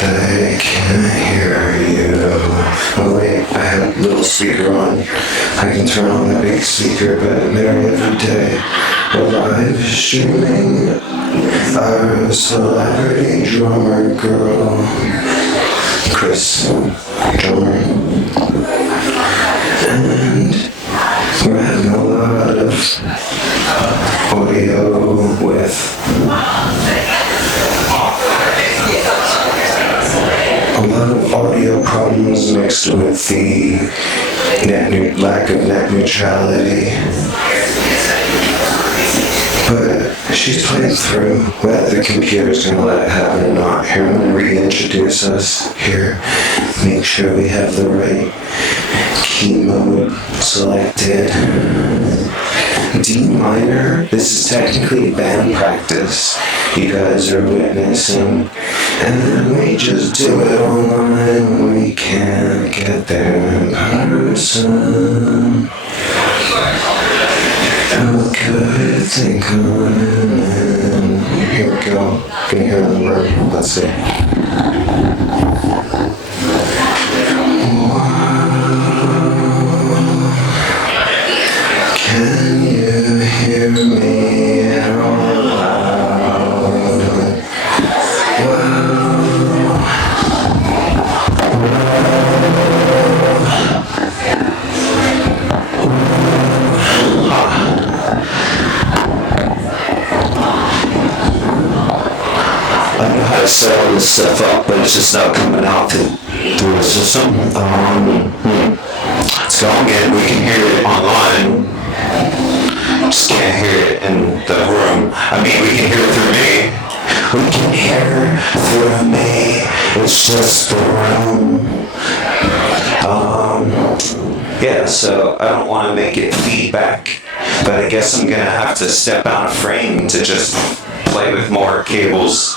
they can't hear you. Oh wait, I have a little speaker on. I can turn on the big speaker, but nearly every day we're live streaming our celebrity drummer girl, Kriss, drummer. And we're having a lot of audio with a lot of audio problems mixed with the lack of net neutrality. But she's playing through whether the computer's going to let it happen or not. Here, I'm going to reintroduce us here. Make sure we have the right key mode selected. D minor, this is technically band practice you guys are witnessing, and we just do it online when we can't get there in person. Okay, think on it. Here we go. Can you hear the room? Let's see. Can you hear me at all? I know how to set all this stuff up, but it's just not coming out through the system. It's going in. We can hear it online. Just can't hear it in the room. I mean, we can hear it through me. We can hear through me. It's just the room. Yeah, so I don't want to make it feedback, but I guess I'm gonna have to step out of frame to just play with more cables.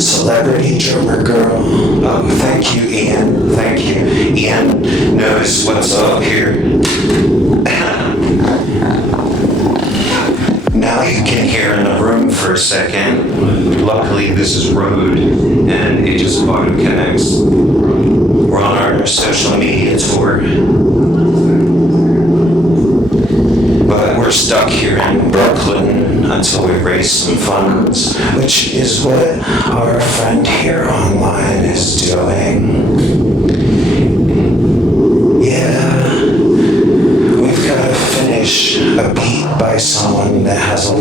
Celebrity drummer girl. Thank you, Ian. Thank you. Ian knows what's up here. Now you can hear in the room for a second. Luckily, this is Rode, and it just auto connects. We're on our social media tour. But we're stuck here in Brooklyn until we raise some funds, which is what our friend here online is doing. Yeah, we've got to finish a beat by someone that has a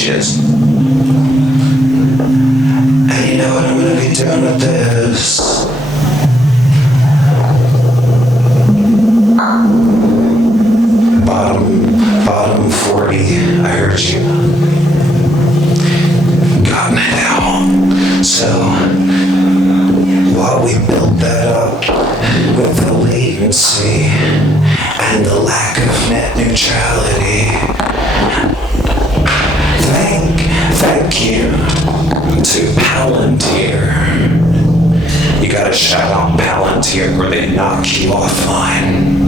she is. And you know what I'm gonna be doing with this? Bottom 40, I heard you. Gotten it out. So, while we build that up with the latency and the lack of net neutrality, thank you to Palantir. You gotta shout out Palantir or they knock you offline.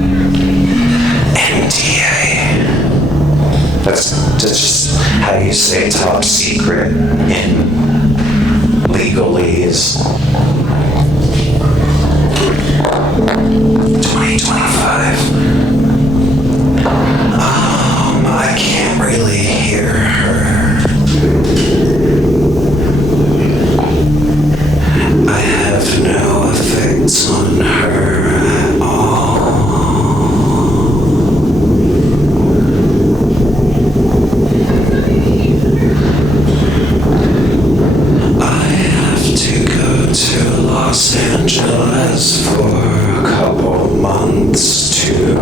NDA. That's just how you say top secret in legalese. 2025. I can't really hear her. I have no effects on her at all. I have to go to Los Angeles for a couple months to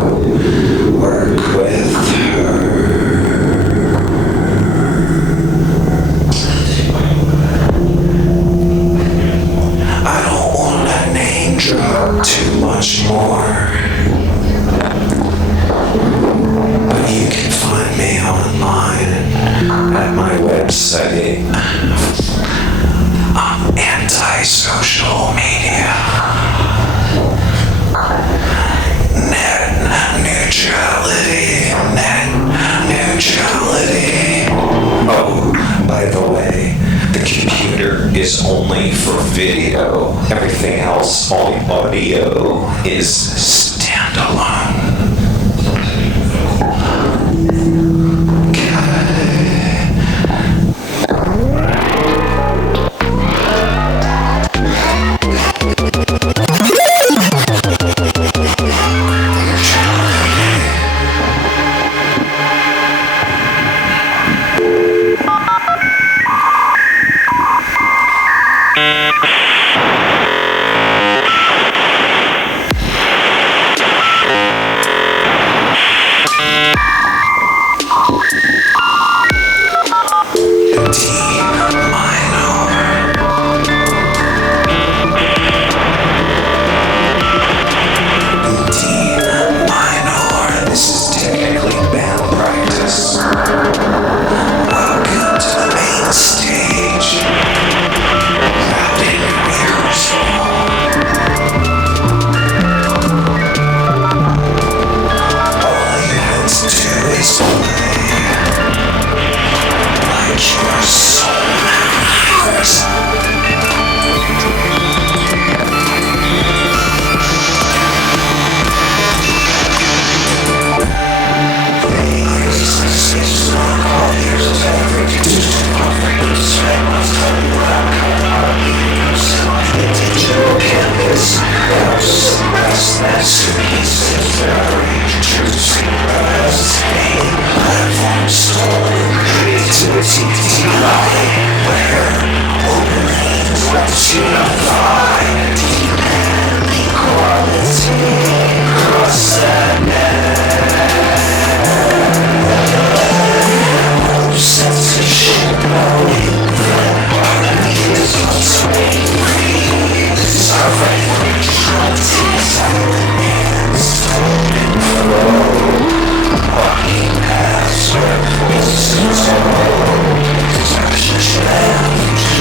work with her. I don't want to name drop too much more, but you can find me online at my website. Anti-social media. Net neutrality. Oh, by the way, the computer is only for video. Everything else, all the audio, is standalone.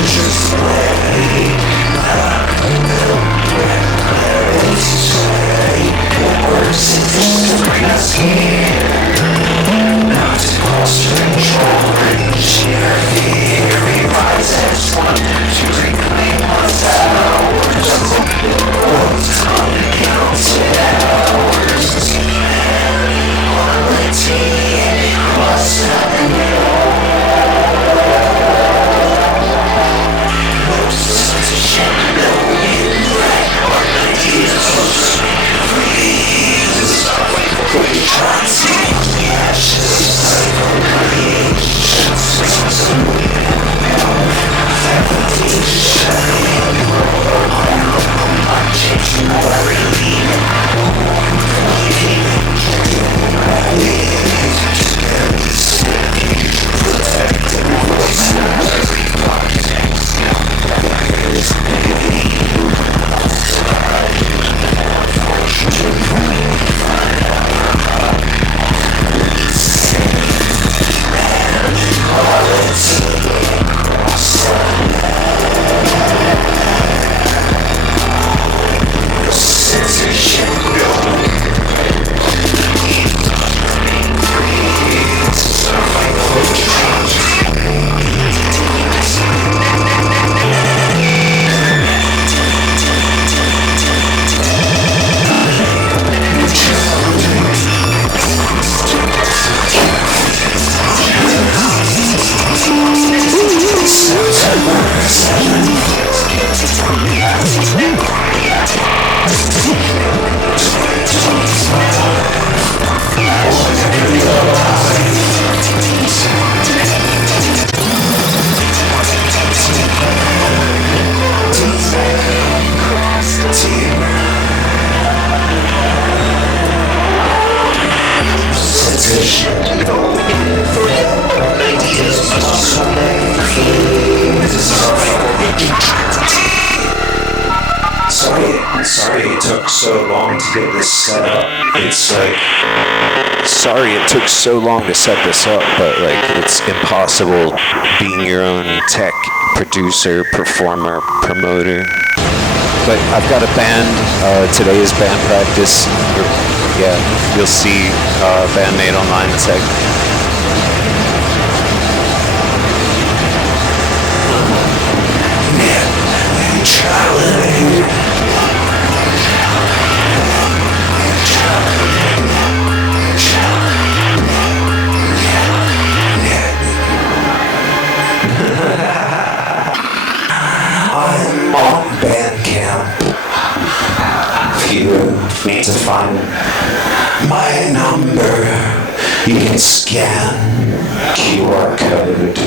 Just let me Sorry it took so long to get this set up. It's like, sorry it took so long to set this up, but like, it's impossible being your own tech, producer, performer, promoter. But I've got a band. Today is band practice. Yeah, you'll see bandmate online in a sec. I'm on Bandcamp. If you need to find my number, you can scan QR code.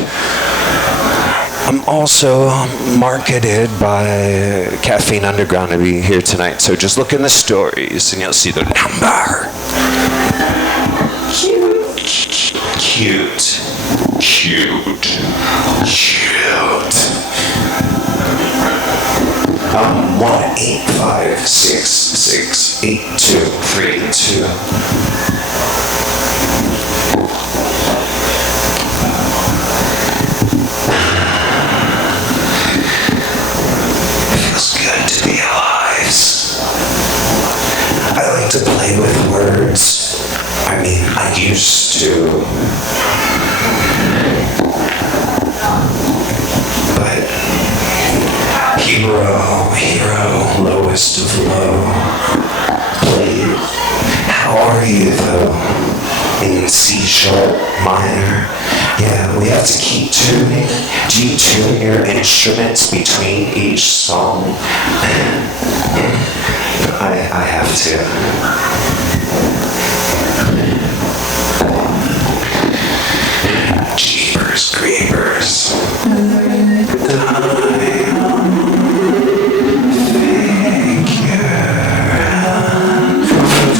I'm also marketed by Caffeine Underground to be here tonight, so just look in the stories and you'll see the number. Cute. I'm 1-856-8232. I like to play with words. I mean, I used to. But hero, lowest of low. Played. How are you though? In C-sharp minor. Yeah, we have to keep tuning. Do you tune your instruments between each song? I have to. Jeepers creepers.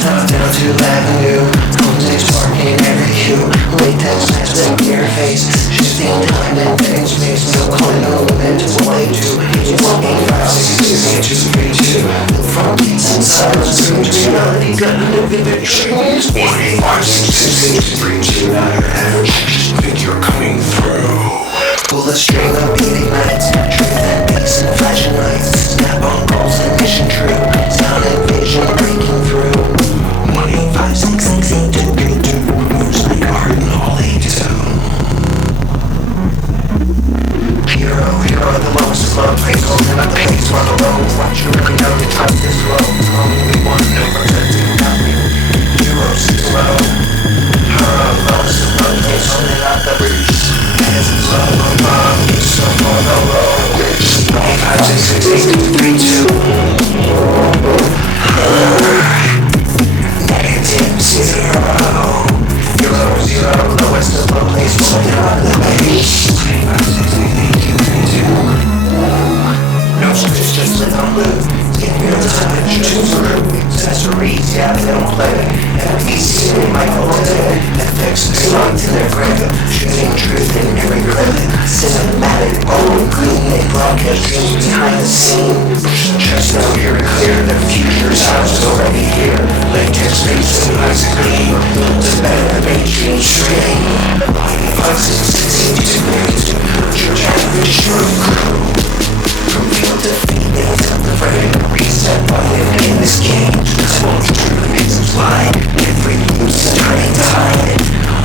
Down to Avenue, Jose's parking every hue, latex snaps in your face, shifting time and getting space, no calling no limit to play to, 1-856-8232, from beats and silence, screams reality, got no vivid dreams, 1-856-8232, average, just think you're coming through. Pull the string of beating nights, truth and peace and flashing lights, snap on goals and mission true, sound and vision breaking through. 1-856-8232, moves like art and all they do. Hero, the lowest of low, praise holding up the pace while the low, watch you really know the trust is low. We want no presenting nothing. Hero, six low. Hero, lowest of low, praise holding up the breeze. As it's low, above, it's so far low. 1-856-8232. Negative zero. Zero, lowest of low, place holding up the base. 1-856-8232. No switch, just live on loop. Get real time, choose a route. Accessories, yeah, they don't play. FPC, micro-limited. FX is locked in their grip. Shooting truth in every clip. Cinematic, bold, clean. They broadcast dreams behind the scene. Just know you're clear. The future's house is already here. Latex space and Isaac Lee. Built a better mainstream stream. 1-856-8232. Your average crew. From field to field, I'm the frame. Reset button in this game. Swollen through reasons why. Every move's a turning tide.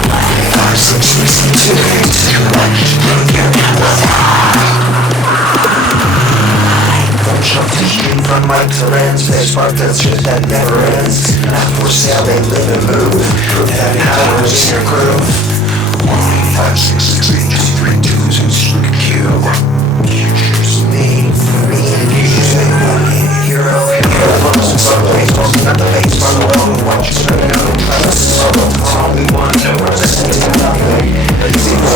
1-856-8232. From shop to street, from mic to lens. There's spark that's shit that never ends. Not for sale, they live and move. Proof that power's in your groove. 1-856-8232 is in strict queue. Future's me, free and you. Hero, looks and sunlight, talking at the face from the wall. Watch you know, trust all we want, no representing nothing. Zero.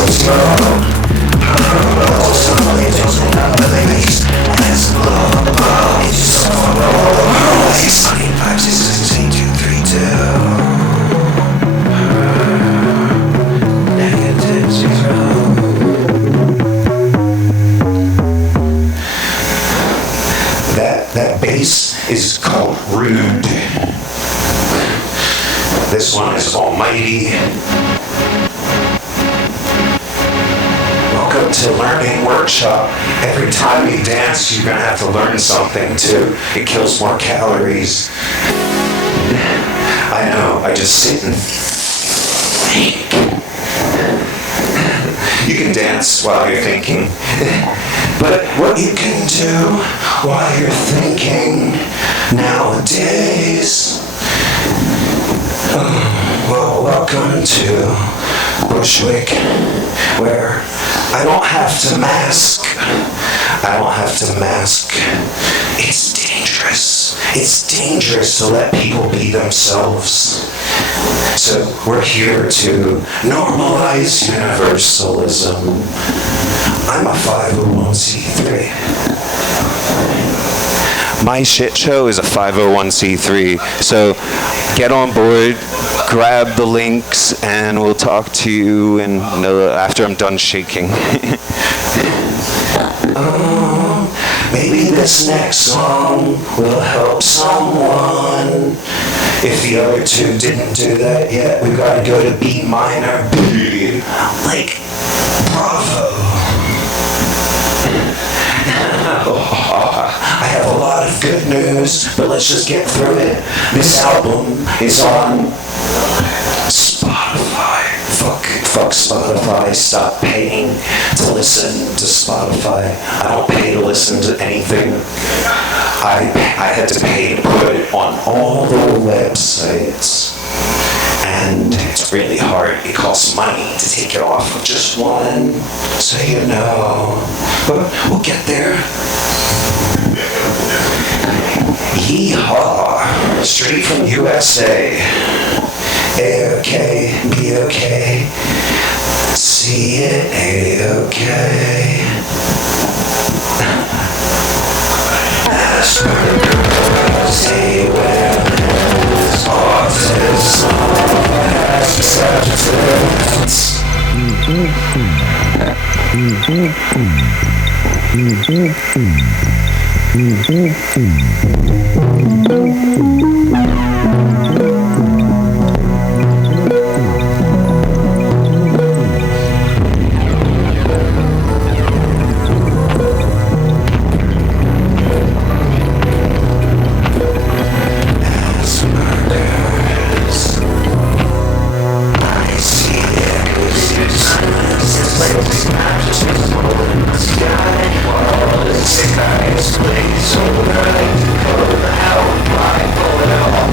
Sunlight, talking at the face. Let's blow. It's so low. 1-856-8232. Negative zero. rude. This one is almighty. Welcome to Learning Workshop. Every time you dance, you're gonna have to learn something too. It kills more calories. I know, I just sit and think. You can dance while you're thinking. But what you can do while you're thinking nowadays. Well, welcome to Bushwick, where I don't have to mask. I don't have to mask. It's dangerous. It's dangerous to let people be themselves. So we're here to normalize universalism. I'm a 501c3. My shit show is a 501c3. So get on board, grab the links, and we'll talk to you after I'm done shaking. Maybe this next song will help someone. If the other two didn't do that yet, we've got to go to B minor. B. Like, bravo. I have a lot of good news, but let's just get through it. This album is on Spotify. Fuck Spotify. Stop paying to listen to Spotify. I don't pay to listen to anything. I had to pay to put it on all the websites. And it's really hard. It costs money to take it off of just one, so you know. But we'll get there. Yeehaw! Straight from USA. A-okay, be okay. See it, A-okay. Say where there's autism acceptance. Please, so that I can go out, my bullet out.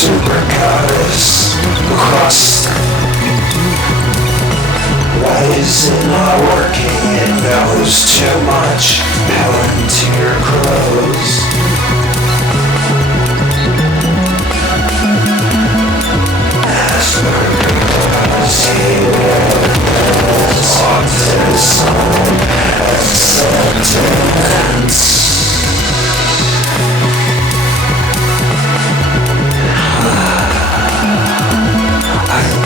super goddess across. Why is it not working? It knows too much. Palantir crows. Asperger's, autism, acceptance.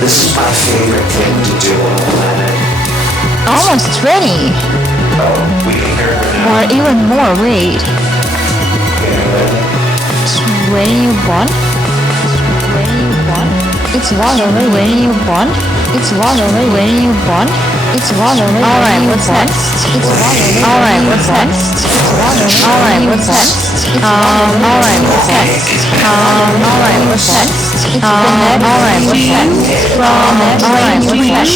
This is my favorite thing to do on the planet. Almost 20. Oh, we can hear it now. Or even more, wait. 21? It's one already. 21? It's one already. 21? It's one already. Alright, what's next? It's one already. Alright, what's next? It's one already. Alright, what's next? Alright, what's next? Alright, what's next? It's alright, what's next? Alright, what's next?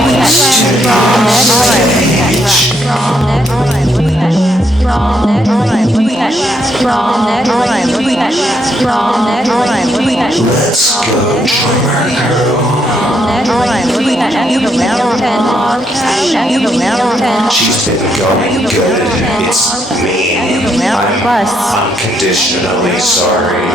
Alright, Let's go, drummer girl. She's been going good. It's me. I'm unconditionally sorry.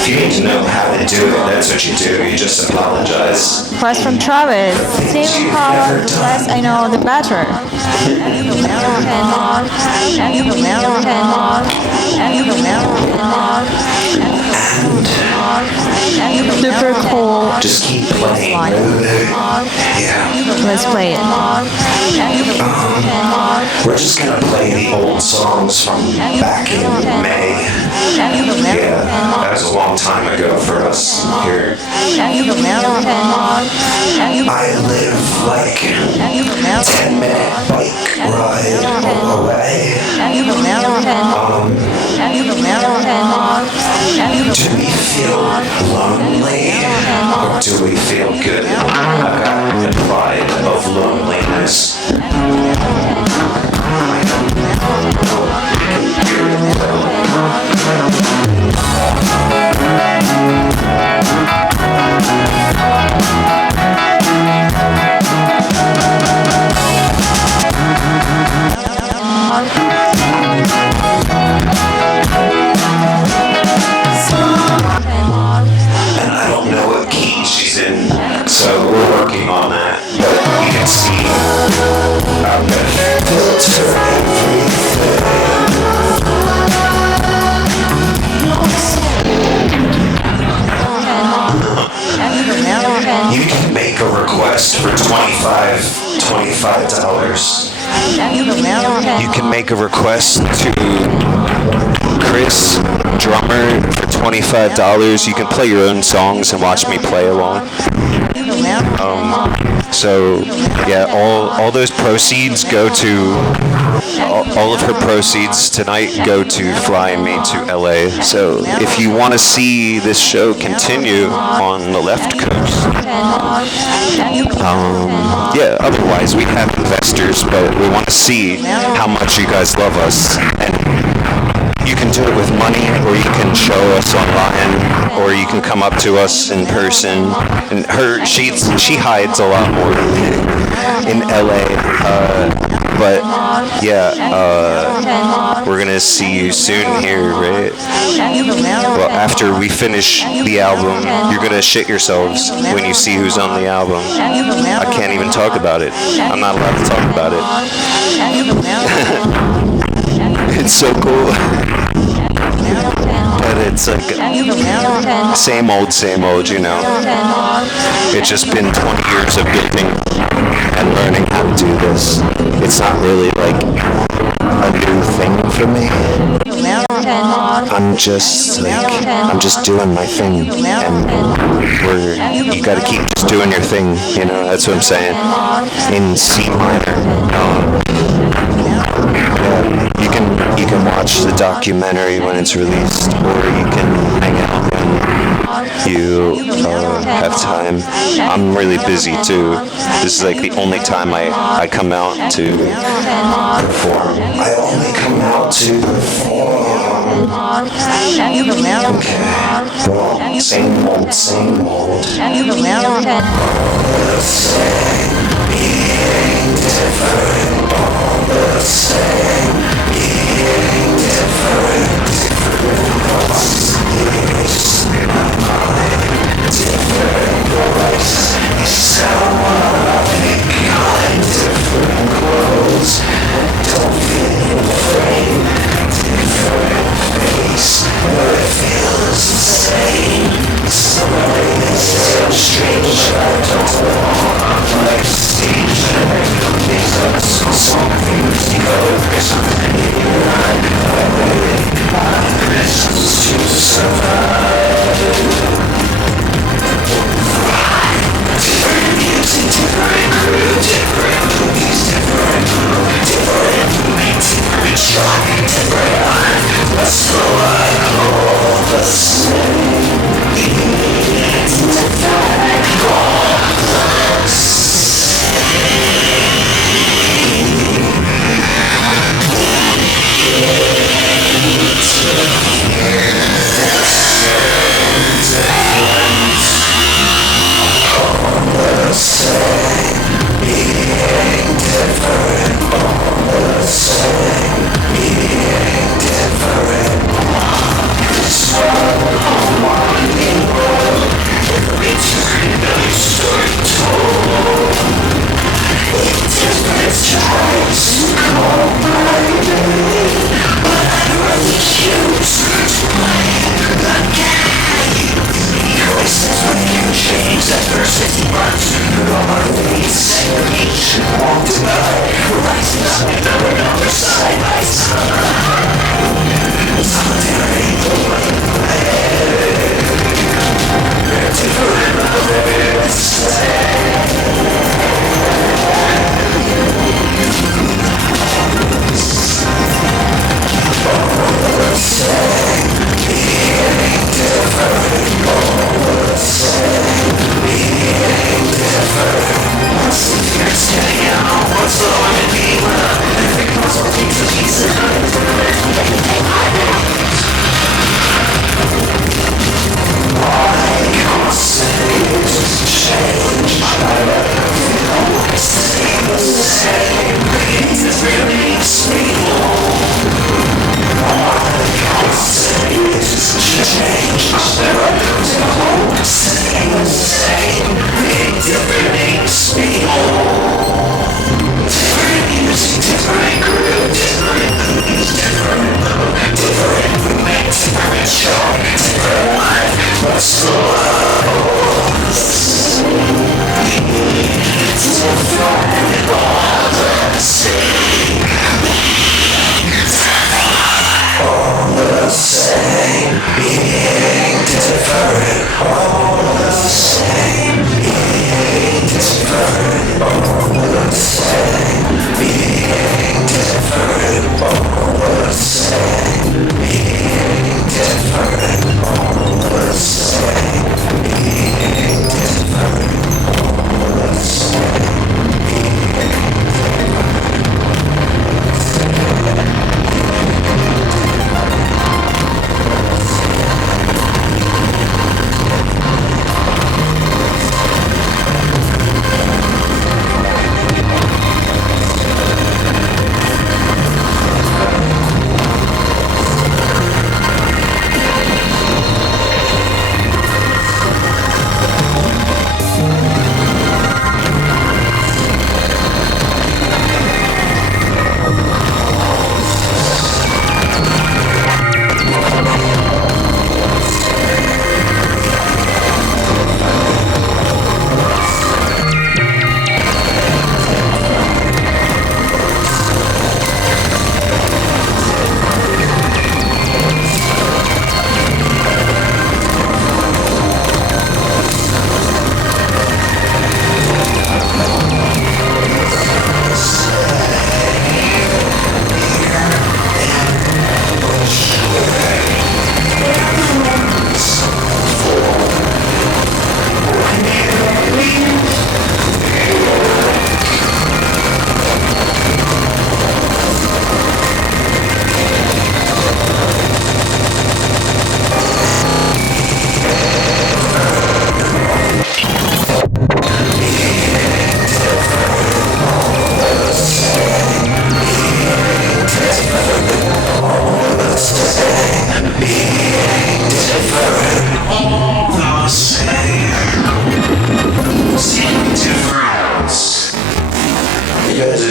If you need to know how to do it, that's what you do. You just apologize. Plus from Travis. Same power, the less I know, the better. Super cool. Just keep playing. Yeah. Let's play it. We're just gonna play the old songs from back in May. Yeah, that was a long time ago for us here. I live like 10-minute bike ride away. Do we feel lonely or do we feel good? I've got the pride of loneliness. And I don't know what key she's in, so we're working on that. But you can see I'm gonna filter everything. You can make a request for $25. You can make a request to Kriss, drummer, for $25. You can play your own songs and watch me play along. So yeah, all those proceeds go to all of her proceeds tonight go to flying me to LA. So if you want to see this show continue on the left coast, yeah, otherwise we have investors, but we want to see how much you guys love us. And you can do it with money, or you can show us online, or you can come up to us in person. And she hides a lot more in LA, but yeah, we're gonna see you soon here, right? Well, after we finish the album, you're gonna shit yourselves when you see who's on the album. I can't even talk about it. I'm not allowed to talk about it. It's so cool. But it's like same old, you know. It's just been 20 years of building and learning how to do this. It's not really like a new thing for me. I'm just doing my thing, and you gotta keep just doing your thing, you know, that's what I'm saying. In C minor. You can watch the documentary when it's released, or you can hang out and you have time. I'm really busy too. This is like the only time I come out to perform. I only come out to perform. Okay. Well, same old, same old. The same, being different. All the same, being different. Different thoughts, different voice. You sound loving, kind, different clothes. Don't feel afraid. Different face, but it feels the same. Somebody is so strange. I don't want like a stranger. Things are so something to go. There's something in your mind. I'm waiting on Christmas to survive. Different music, different crew, different movies, different mood, different movement, different shot, different life. But still I all the same. It's different, all the same.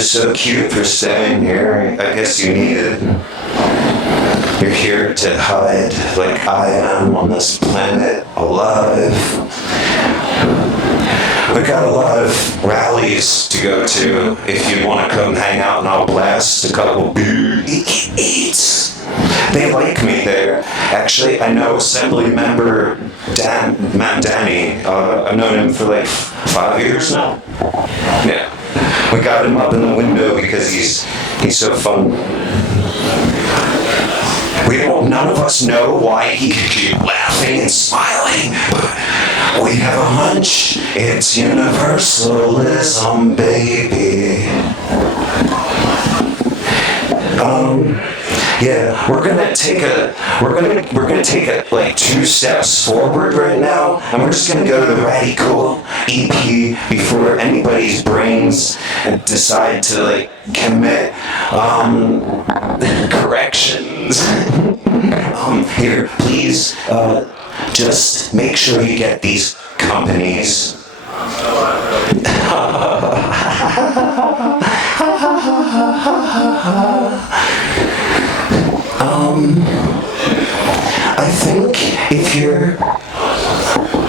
just so cute for staying here. I guess you need it. You're here to hide like I am on this planet, alive. We got a lot of rallies to go to if you want to come hang out and I'll blast a couple beers. They like me there. Actually, I know Assembly Member Danny. I've known him for like 5 years now. Yeah. We got him up in the window because he's so fun. None of us know why he could keep laughing and smiling, but we have a hunch it's universalism, baby. Yeah, we're gonna take like 2 steps forward right now, and we're just gonna go to the Radical EP before anybody's brains decide to like commit corrections. Here, please, just make sure you get these companies. I think if you're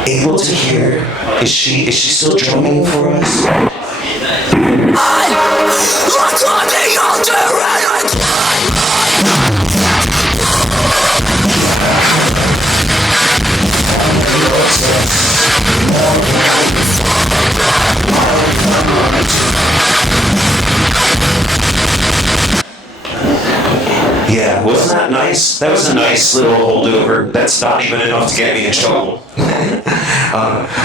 able to hear, is she still drumming for us? Yeah, wasn't that nice? That was a nice little holdover. That's not even enough to get me in trouble.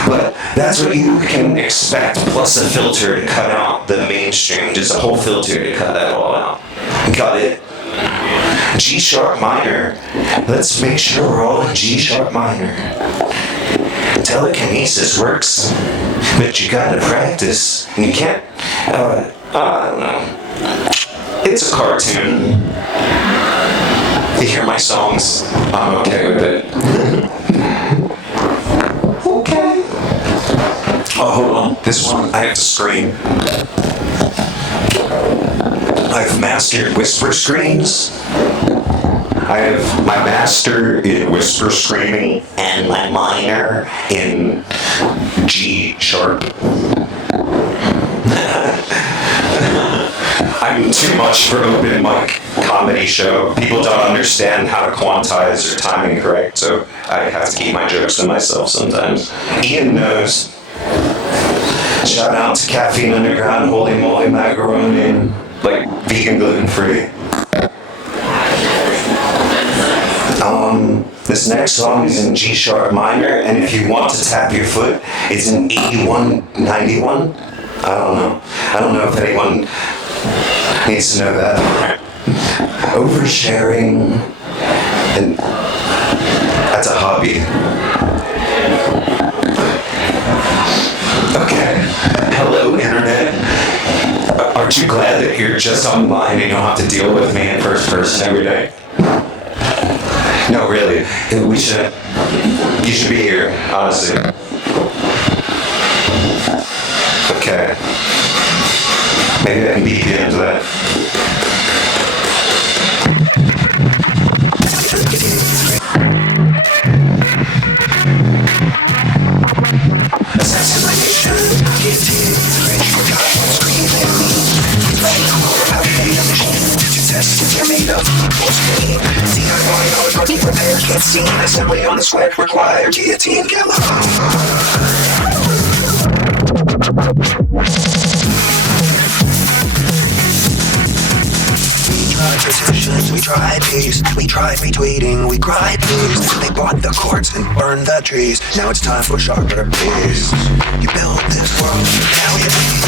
But that's what you can expect, plus a filter to cut out the mainstream. Just a whole filter to cut that all out. Got it? G sharp minor. Let's make sure we're all in G sharp minor. Telekinesis works, but you gotta practice. And you can't, I don't know. It's a cartoon. You hear my songs, I'm okay with it. Okay. Oh, hold on. This one, I have to scream. I've mastered whisper screams. I have my master in whisper screaming and my minor in G sharp. I'm too much for open mic comedy show. People don't understand how to quantize or timing correct, so I have to keep my jokes to myself sometimes. Ian knows. Shout out to Caffeine Underground, Holy Moly Macaroni, like vegan gluten free. This next song is in G sharp minor, and if you want to tap your foot, it's in 8191. I don't know if anyone needs to know that. Oversharing, and that's a hobby. Okay. Hello, Internet. Aren't you glad that you're just online and you don't have to deal with me in first person every day? No, really. You should be here, honestly. Okay. Maybe I can beat you into that. Assassination, guillotine, rich forgotten, screaming. Ready to have a machine to test if you're made of or screen. See, I want all the prepared, can't see. Assembly on the sweat required, guillotine killer. Petitions, we tried peace, we tried retweeting, we cried please. They bought the courts and burned the trees. Now it's time for sharper peace. You built this world, now you leave.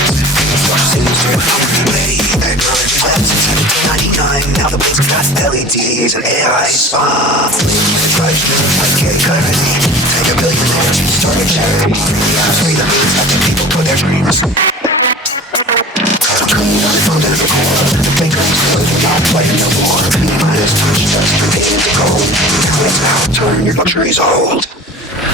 Forces driven on the way. Technology web since 1799. Now the place got LEDs and AI spawn. Questions like cake currency. Take a billionaire, start a charity. 3 hours, free the beats, after people put their dreams. The bakery's closing out, playing no more. Minus touch, just repeating to gold. It's now turn your luxuries old.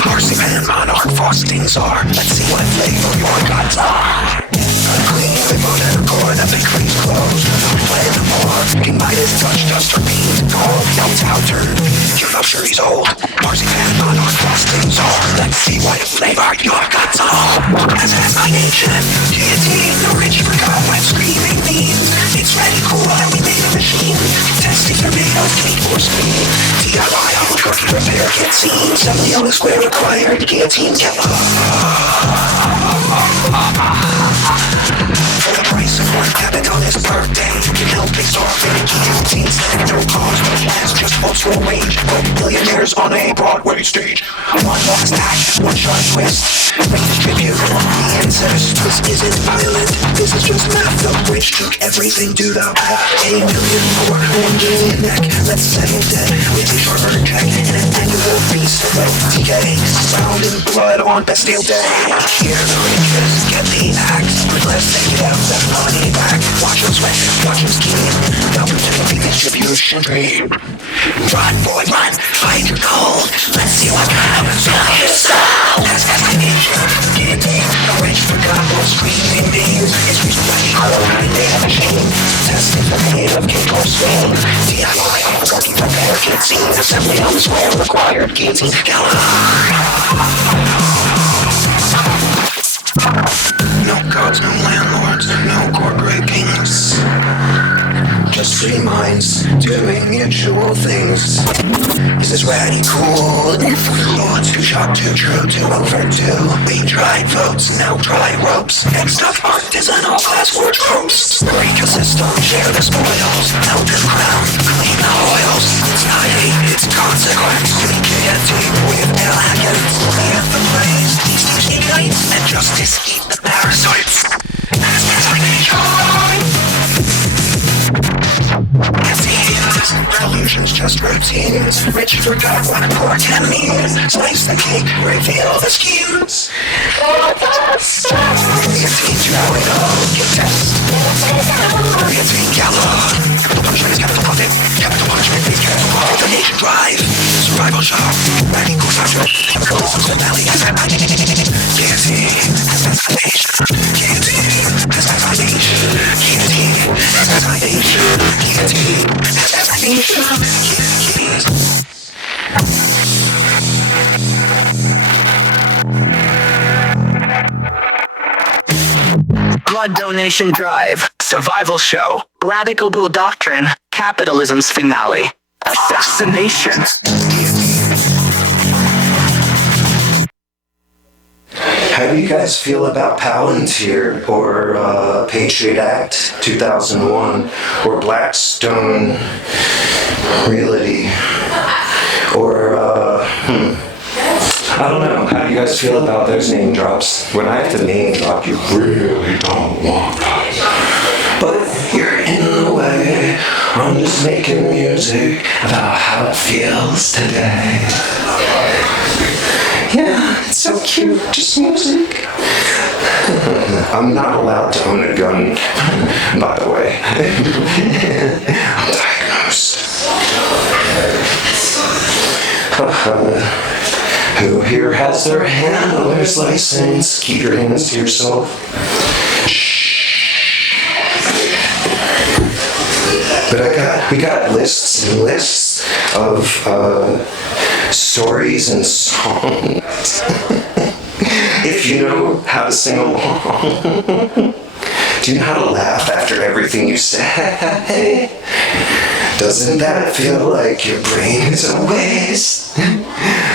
Marzipan, monarch, frostings are. Let's see what flavor your gods are. Unclean, they put in a core in a bakery. See what flavor your guts are. Assassination, guillotine, the rich forgot when screaming means. It's ready, cool, and we made a machine. Testing tomatoes, cake for speed. DIY Albuquerque repair kit scene. 70 on the square required, guillotine killer. For the price of one habit on his birthday, help me solve any guillotines that no cause, no plans, just ultra rage. Put millionaires on a Broadway stage. One last act, one shot twist. Redistribute the incest. This isn't violent, this is just math. The rich took everything, do the math. $1 million more, $1 million neck. Let's settle debt with a shorter check and an annual feast of decay. Found in blood on Bastille Day. Here the riches get the axe, but let's take it out, that money back. Watch them sweat, watch them scheme. Welcome to the redistribution dream. Run, boy, run, find your goal. Let's see what happens on his soul. Assassination, guillotine. The rich forgot what screaming means. It's reached ready, and they have a machine. Testing the made of cake or spoon. DIY on the working repair kit scene. Assembly on the square required guillotine killer. No gods, no landlords, no corporate kings. Just three minds doing mutual things. Is this radical? Or too sharp, too true, too overdue? We tried votes, now try ropes. Next up, artisanal glassware tropes. Break a system, share the spoils. Melt the crown, clean the oils. It's not hate, it's consequence. We can't deal with elegance. Clear the ways, these unites, and justice eat the parasites. Revolution's just routines. Rich forgot what poor can means. Slice the cake, reveal the schemes. Guillotine, throw it all, get test. Guillotine, galore. Capital punishment is capital profit. Capital punishment is capital profit. The nation drive. Survival shock. Radical subject. Chemicals, the valley. Guillotine, assassination. Guillotine, assassination. Guillotine, assassination. Guillotine, assassination. Blood donation drive. Survival show. Radical Bull doctrine. Capitalism's finale. Assassination. How do you guys feel about Palantir or Patriot Act 2001 or Blackstone Realty or I don't know. How do you guys feel about those name drops? When I have to name drop, you really don't want that. But you're in the way. I'm just making music about how it feels today. Yeah, it's so cute, just music. I'm not allowed to own a gun, by the way. I'm diagnosed. Who here has their handler's license? Keep your hands to yourself. But we got lists and lists of stories and songs. If you know how to sing along, do you know how to laugh after everything you say? Doesn't that feel like your brain is a waste?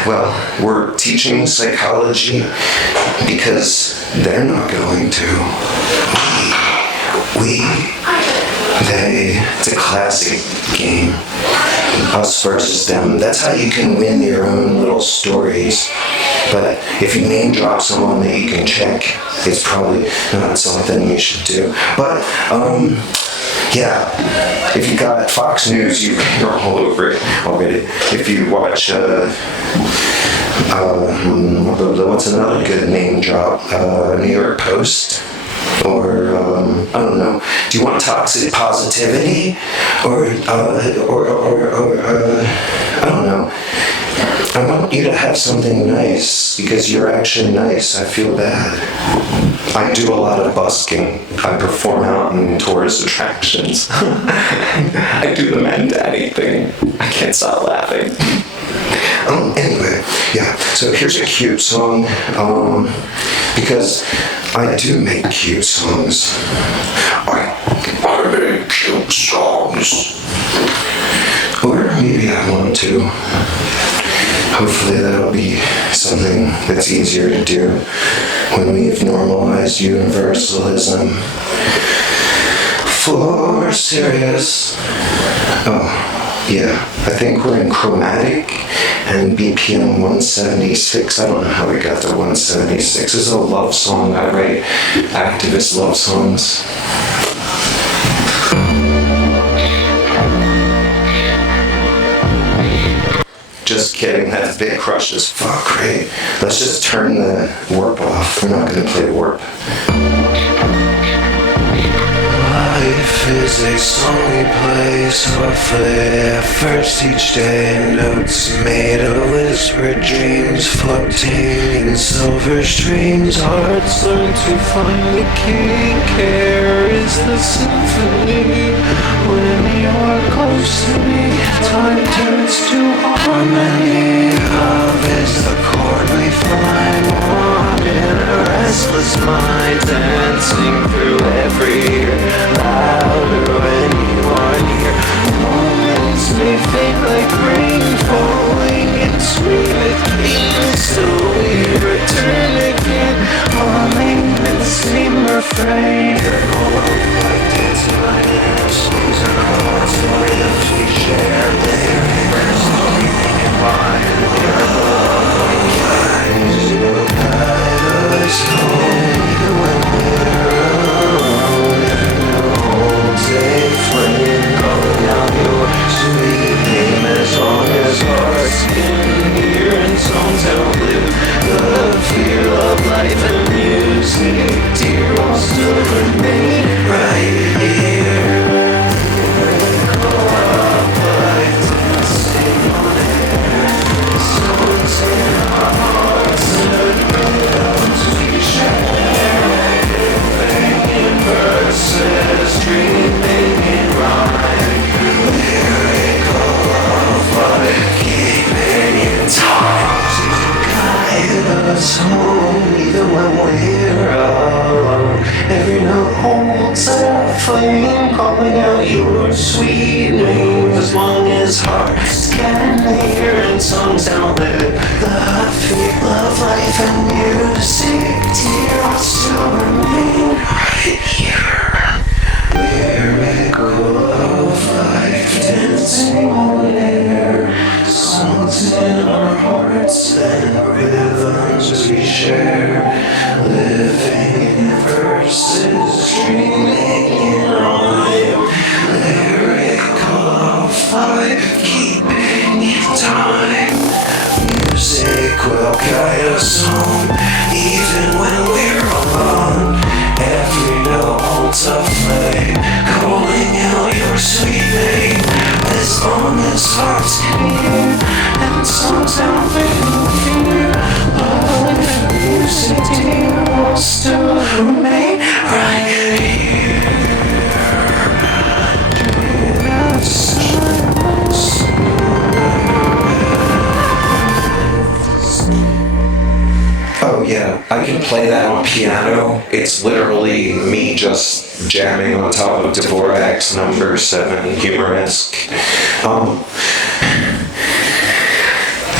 Well, we're teaching psychology because they're not going to. It's a classic game. Us versus them. That's how you can win your own little stories. But if you name drop someone that you can check, it's probably not something you should do. But, yeah, if you got Fox News, you're all over it already. If you watch, what's another good name drop? New York Post? Or, I don't know, do you want toxic positivity? Or I don't know. I want you to have something nice because you're actually nice. I feel bad. I do a lot of busking. I perform out in tourist attractions. I do the man daddy thing. I can't stop laughing. Anyway, yeah, so here's a cute song, because I do make cute songs. I make cute songs. Or maybe I want to. Hopefully that'll be something that's easier to do when we've normalized universalism. For serious. Oh. Yeah, I think we're in chromatic and BPM 176. I don't know how we got to 176. This is a love song. I write activist love songs. Just kidding, that's Big Crush as fuck, right? Let's just turn the warp off. We're not gonna play warp. Life is a song we play softly at first each day. Notes made of whispered dreams floating in silver streams. Hearts learn to find the key. Care is the symphony. When you are close to me, time turns to harmony. Love is the chord we find. One in a restless mind, dancing through every year. Louder when you are near. Moments may fade like rain falling in sweet with so we return again, humming the same refrain. All of life dancing right in songs and hearts and rhythms we share. Lyrics, everything in rhyme. Lines will guide us home even when we're alone. A flame calling out your sweet name. As long as hearts can hear and songs outlive the fear of life and music, dear, will still remain right here. Of life dancing on air, songs in our hearts and rhythms we share. Everything in verses, dreaming in rhyme, lyrical of life, keeping in time to guide us home, even when we're alone. Every note holds a flame, calling out your sweet name. As long as hearts can hear and songs outlive the feel of life and music, dear, I'll still remain right here. Miracle of life dancing on air, songs in our hearts and rhythms we share, living in verses, dreaming in rhyme. Miracle of life, keeping in time. Music will guide us home, even when we're alone. Every note holds a flame, calling out your sweet name. As long as hearts can hear and songs out the fear, love and music, dear, will still remain right here. Dream of silence. Oh yeah, I can play that on piano. It's literally me just jamming on top of Dvorak's number 7 Humoresque.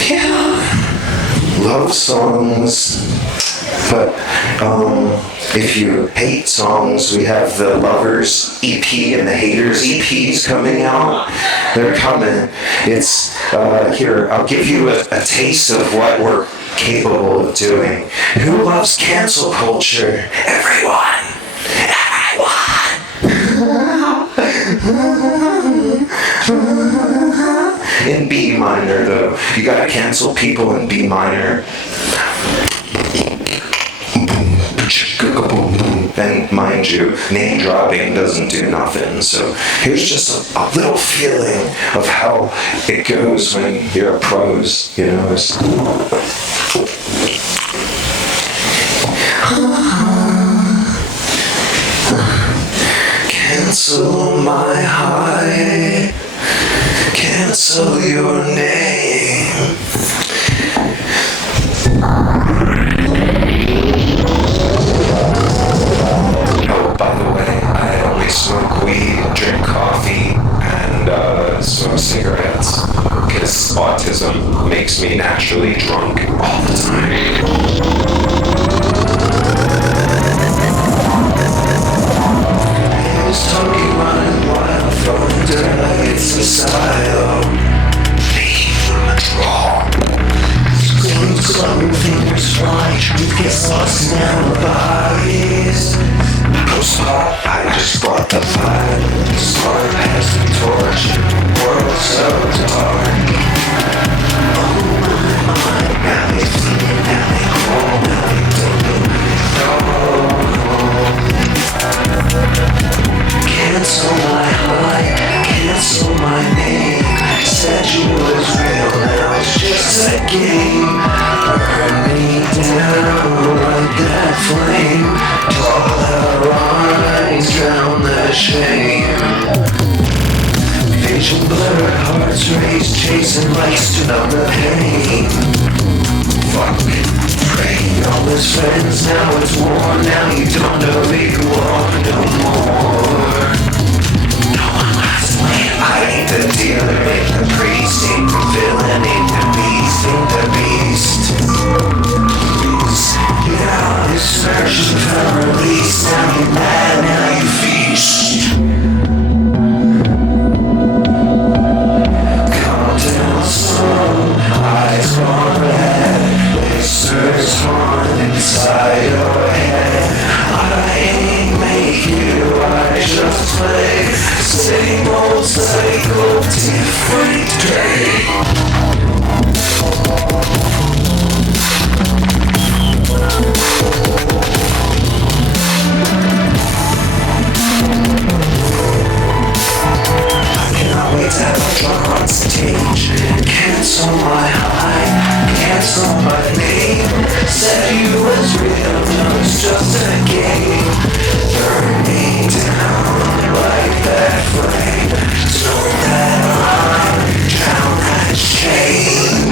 Yeah, love songs. But if you hate songs, we have the Lovers EP and the Haters EPs coming out. They're coming. It's here. I'll give you a taste of what we're capable of doing. Who loves cancel culture? Everyone. In B minor, though. You gotta cancel people in B minor. And mind you, name dropping doesn't do nothing. So here's just a little feeling of how it goes when you're a pros, you know. Cancel my high. cancel your name. Oh, by the way, I only smoke weed, drink coffee, and smoke cigarettes, because autism makes me naturally drunk all the time. He's talking running wild, throwing dirt like it's a style. Name draw. Scream, clubbing, fingers fly, truth gets lost in alibis. Hotspot, I just brought the fire. Smart past the torch, world so dark. Oh my, now they feel, now they crawl, now they cancel my high, cancel my name. Said you was real, now it's just a game. Burn me down like that flame. Draw the lines, drown the shame. Vision blurred, hearts race, chasing lights to numb the pain. Fuck, praying all his friends, now it's war. Now you don't know who you are no more. No one laughs when I ain't the dealer, ain't the priest, ain't the villain, ain't the beast, ain't the beast. Now this version fell release, now you're mad, now you feast. Calm down slow, eyes gone red, whispers horn inside your head. I ain't make you, I just play. Same old cycle, different day. On stage, cancel my high, cancel my name. Said you was real, no, it's just a game. Burn me down like that flame. Slow that line, drown that shame.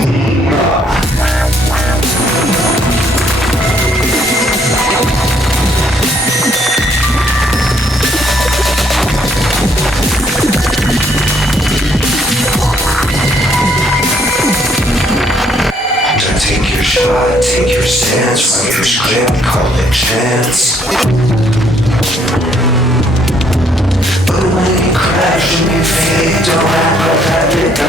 Take your shot, take your stance, write your script, call it chance. But when you crash and you fade, don't act like I did the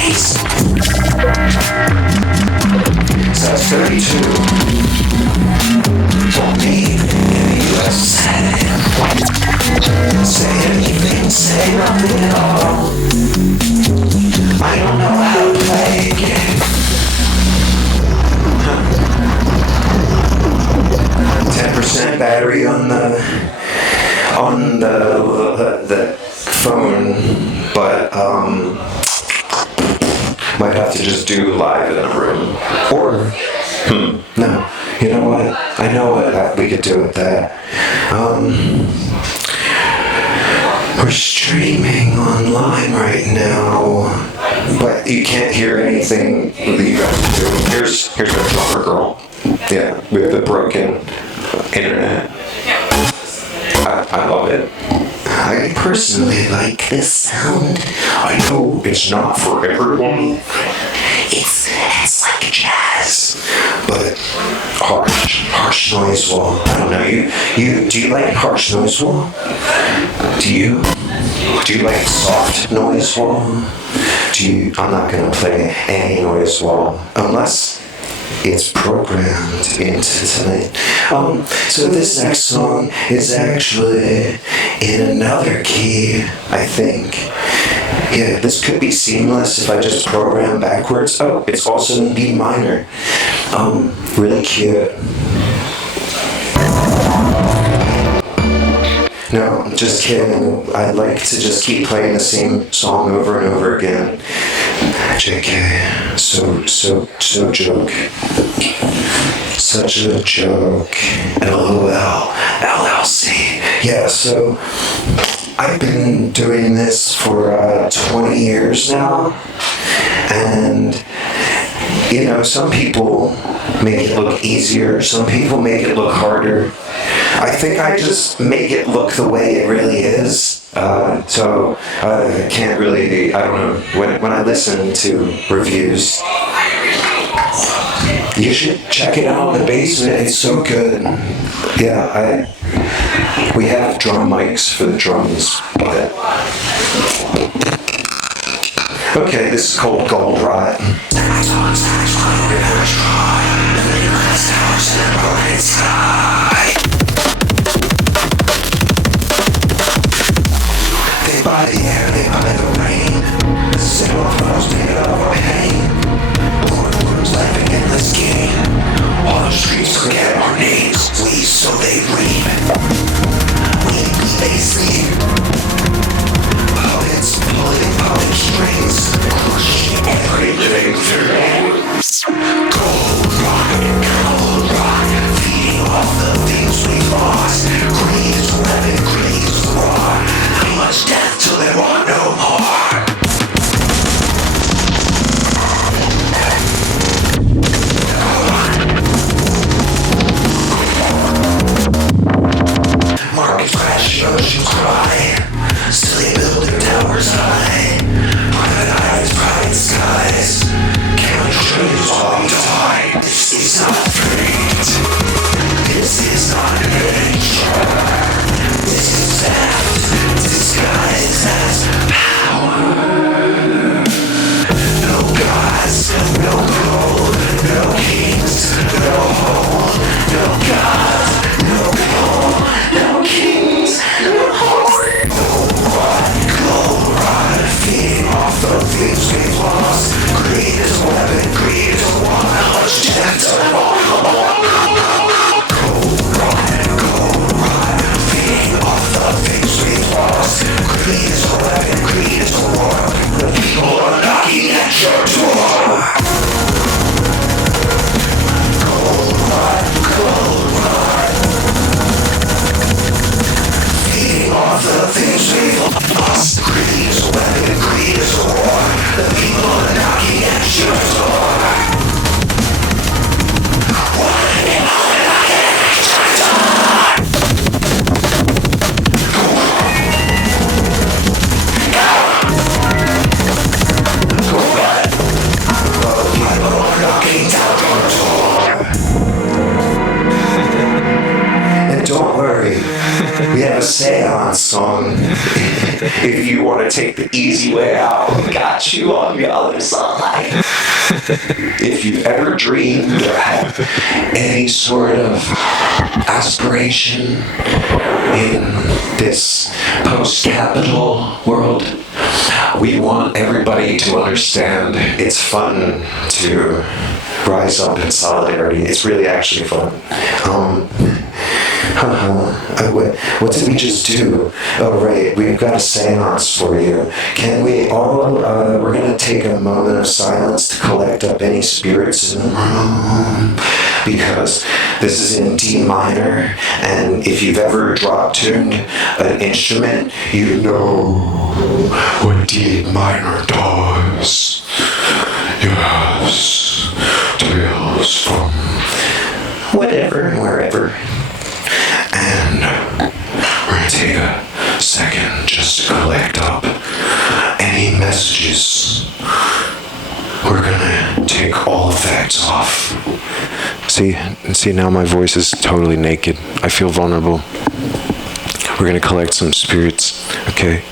waste. Size 32. Don't need in the USA. Say anything, say nothing at all. I don't know how to play a game. 10% battery on the phone, but might have to just do live in a room. Or no, you know what? I know what we could do with that. We're streaming online right now, but you can't hear anything that you have to do. Here's the drummer girl. Yeah, with the broken internet. I love it. I personally like this sound. I know it's not for everyone. It's like jazz, but harsh noise wall. I don't know. You do you like harsh noise wall? Do you like soft noise wall? I'm not gonna play any noise wall unless it's programmed into tonight. So this next song is actually in another key, I think. Yeah, this could be seamless if I just program backwards. Oh, it's also in B minor. Really cute. No, I'm just kidding. I'd like to just keep playing the same song over and over again. JK, so joke. Such a joke. LOL, LLC. Yeah, so I've been doing this for 20 years now, and some people make it look easier, some people make it look harder. I think I just make it look the way it really is. So I can't really, I don't know, when I listen to reviews, you should check it out in the basement. It's so good. Yeah, we have drum mics for the drums, but okay, this is called Gold Rot. They buy the air, they buy the rain. Sit on frost, made of pain. Born worms laughing in this game. All the streets forget our names. We sow, they reap. We they sleep. Poets pulling public strings, crushing every living thing. Gold rock, feeding off the things we've lost. Greed is weapon, greed is war. How much death till there are no more? Markets crash, oceans cry. Still they build their towers high. Private eyes, private skies. Counting trees while we die. This is not fate. This is not nature. This is theft disguised as power. No gods, no gold, no kings, no hold. No gods, no gold, no kings, no hold. Gold rod, feeding off the things we've lost. Greed is a weapon, greed is a war. How much death to them all? Gold rod, feeding off the things we've lost. Greed is a weapon, greed is a war. The people are knocking at your door. Gold rod, feeding off the things we've lost. Greed is a weapon, greed is a war. The people are knocking at your door. And don't worry, we have a seance song. If you want to take the easy way out, we got you on the other side. If you've ever dreamed or had any sort of aspiration in this post-capital world, we want everybody to understand it's fun to rise up in solidarity. It's really actually fun. What did we just do? Oh, right, we've got a seance for you. Can we all, we're going to take a moment of silence to collect up any spirits in the room. Because this is in D minor, and if you've ever drop tuned an instrument, you know what D minor does. Yes, tales from whatever, wherever. And we're going to take a second just to collect up any messages. We're going to take all effects off. See, now my voice is totally naked. I feel vulnerable. We're going to collect some spirits, okay?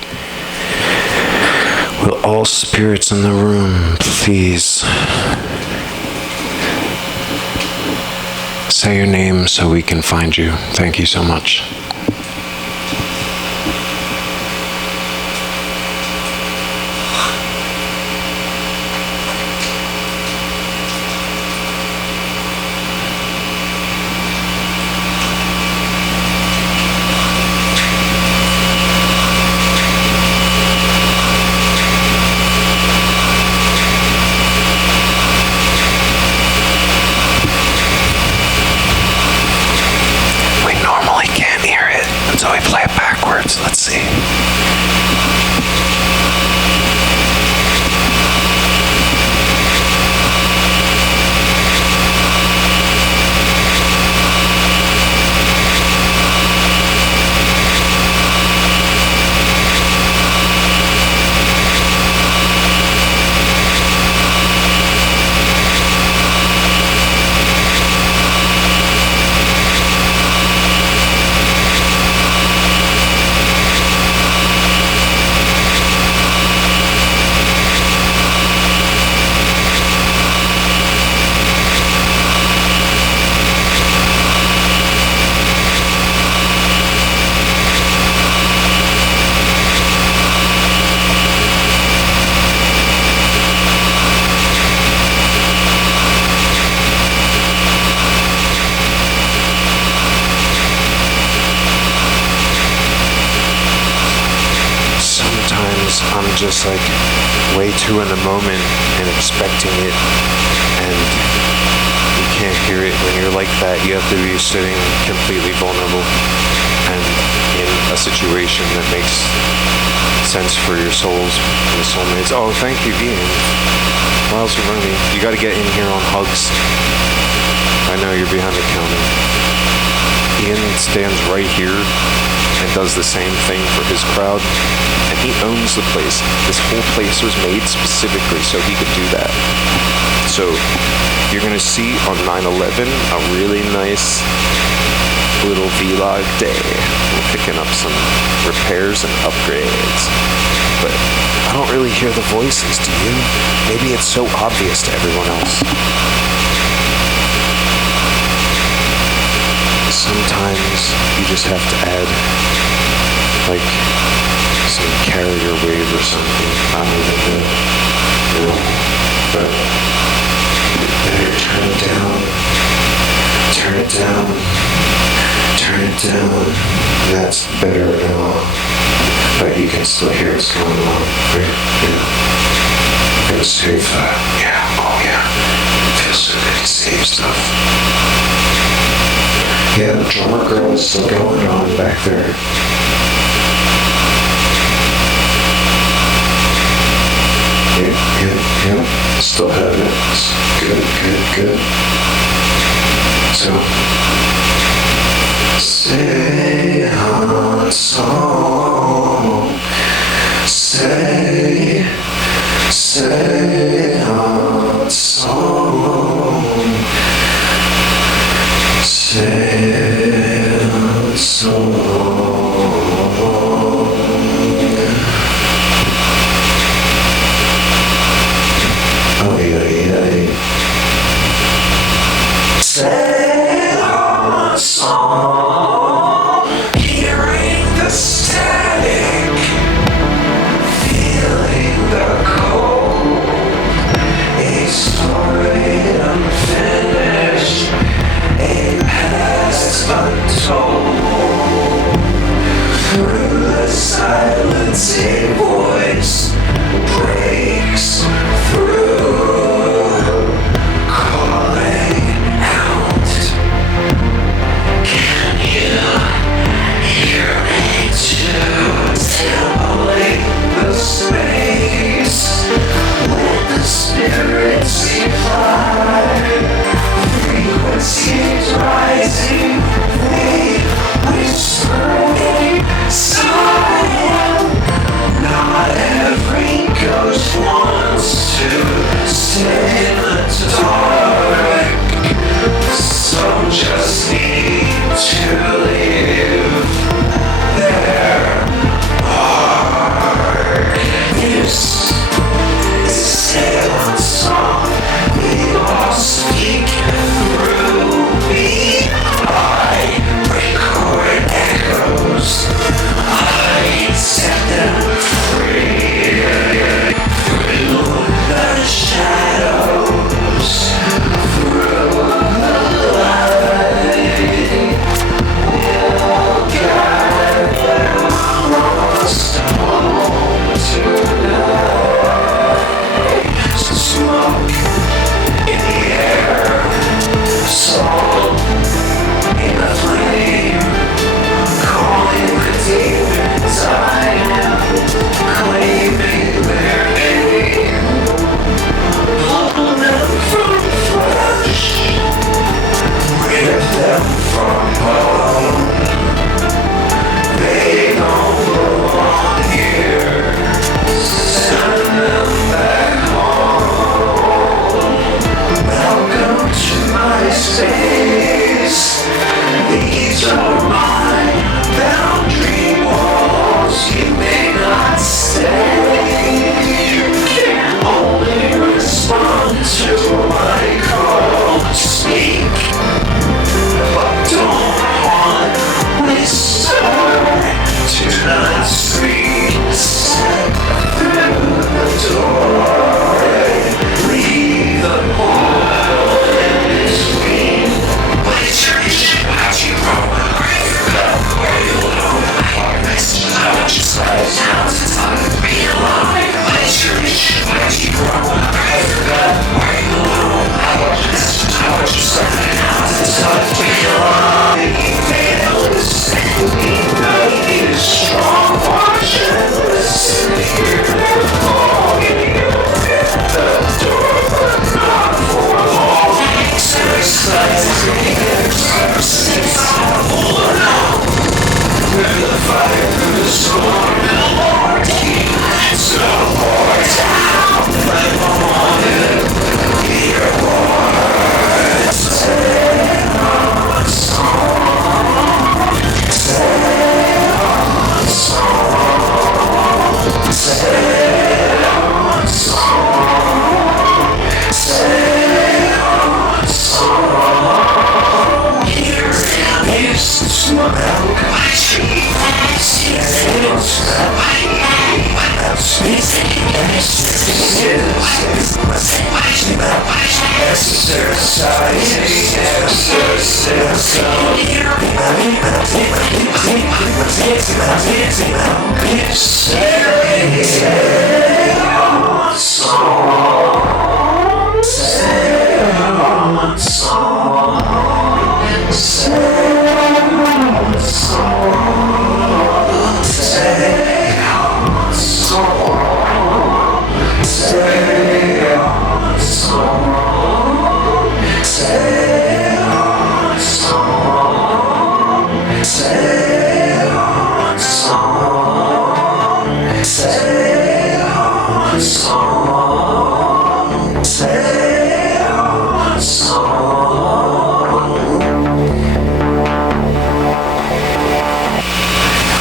Will all spirits in the room please say your name so we can find you? Thank you so much. We normally can't hear just like way too in the moment and expecting it, and you can't hear it. When you're like that, you have to be sitting completely vulnerable and in a situation that makes sense for your souls and the soulmates. Oh, thank you, Ian. Miles Rooney. You got to get in here on hugs. I know you're behind the counter. Ian stands right here and does the same thing for his crowd, and he owns the place. This whole place was made specifically so he could do that. So you're gonna see on 9/11 a really nice little vlog day. We're picking up some repairs and upgrades, but I don't really hear the voices, do you? Maybe it's so obvious to everyone else. Sometimes you just have to add, like, some carrier wave or something. I don't even know. But you better turn it down. Turn it down. Turn it down. That's better now. But you can still hear what's going on, right? Yeah. Gonna save yeah. Oh yeah. It feels so good to save stuff. Yeah, the drummer girl is still going on back there. Yeah. Still having it. It's good. So, say on song. Say on song. Say song. Oh yeah. Say our song, hearing the static, feeling the cold, a story unfinished, a past untold. Through the silence, a voice breaks through, calling out. Can you hear me too? Stimulate the space when the spirits fly. Frequencies rising, they whispering silent. Not every ghost wants to stay in the dark. Some just need to live their heart. This is a Salem song. We all speak through me. I record echoes. I set them free through the shadows.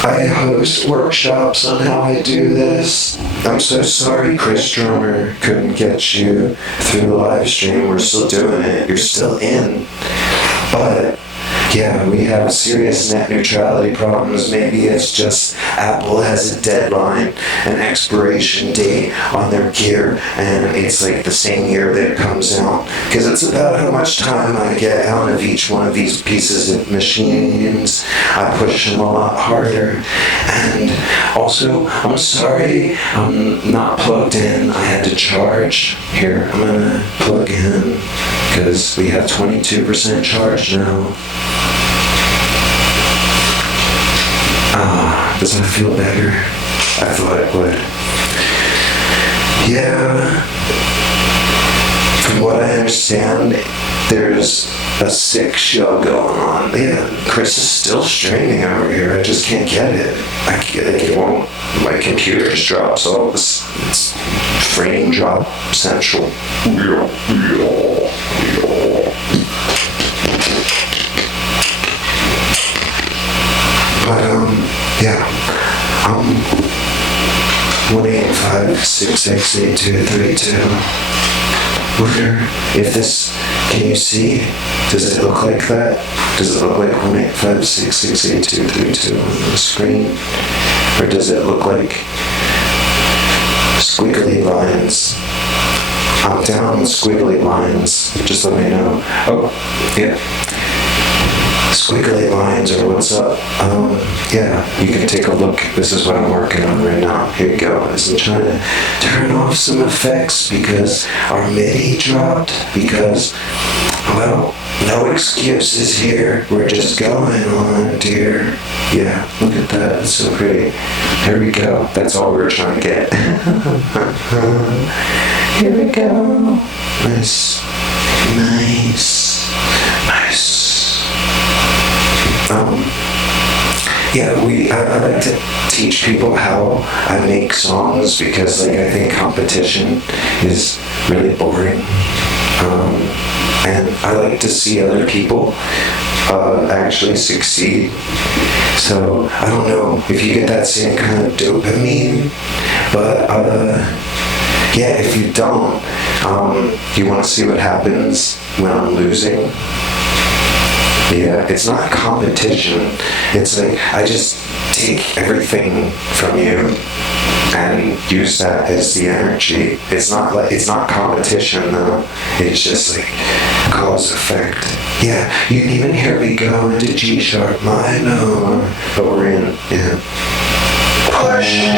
I host workshops on how I do this. I'm so sorry, Kriss Drummer couldn't get you through the live stream. We're still doing it. You're still in. But yeah, we have serious net neutrality problems. Maybe it's just Apple has a deadline, an expiration date on their gear, and it's like the same year that it comes out. Because it's about how much time I get out of each one of these pieces of machines. I push them a lot harder. And also, I'm sorry, I'm not plugged in. I had to charge. Here, I'm gonna plug in, because we have 22% charge now. Does that feel better? I thought it would. Yeah. From what I understand, there's a sick show going on. Yeah, Kriss is still streaming over here. I just can't get it. It won't. My computer just drops all this. It's frame drop central. But, yeah, 1-856-68232. Wonder if this, can you see? Does it look like that? Does it look like 1-856-68232 on the screen? Or does it look like squiggly lines? I'm down squiggly lines. Just let me know. Oh, yeah. Squiggly lines or what's up. Yeah, you can take a look. This is what I'm working on right now. Here you go. I'm trying to turn off some effects because our MIDI dropped. Because, well, no excuses here. We're just going on, dear. Yeah, look at that. It's so pretty. Here we go. That's all we're trying to get. Here we go. Nice. Nice. Nice. Yeah, I like to teach people how I make songs because, like, I think competition is really boring. And I like to see other people actually succeed. So I don't know if you get that same kind of dopamine, but yeah, if you don't, you want to see what happens when I'm losing. Yeah, it's not competition. It's like I just take everything from you and use that as the energy. It's not competition though. It's just like cause effect. Yeah, you can even hear me go into G sharp minor, but we're in. Yeah. Push.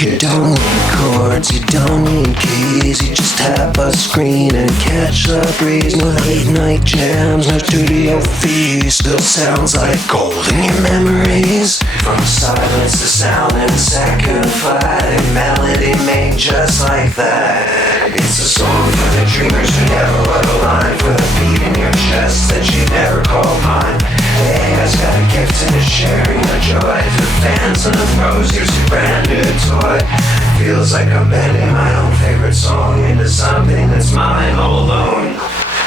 You don't need chords, you don't need keys. You just tap a screen and catch the breeze. No late night jams, no studio fees. Still sounds like gold in your memories. From silence to sound in a second flat. A melody made just like that. It's a song for the dreamers who never wrote a line. For the beat in your chest that you never call mine. Hey, I've got a gift and a sharing the joy. To the fans and the pros, here's your brand new toy. Feels like I'm bending my own favorite song into something that's mine all alone.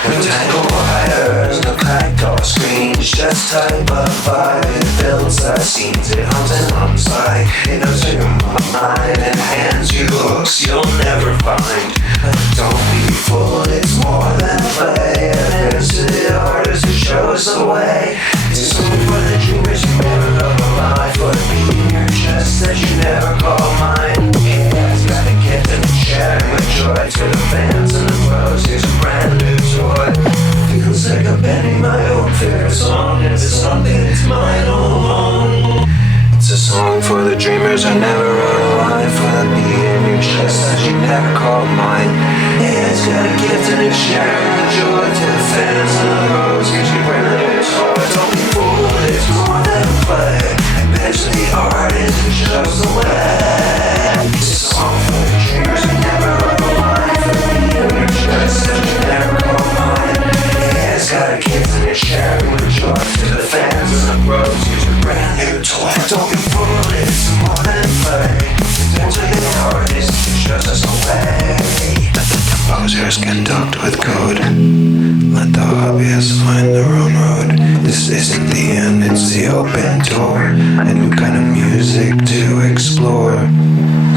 No tangled wires, no cracked off screens. Just type of vibe, it builds the scenes. It hums and hums like it knows your mind and hands you hooks you'll never find. But don't be fooled, it's more than play. Advance to the artist who shows the way. It's only for the dreamers who never go alive. For the beat in your chest that you never call mine. Yeah, it's got a gift and it's sharing with joy to the fans and the pros. Here's fucked with code. Let the hobbyists find their own road. This isn't the end, it's the open door. A new kind of music to explore.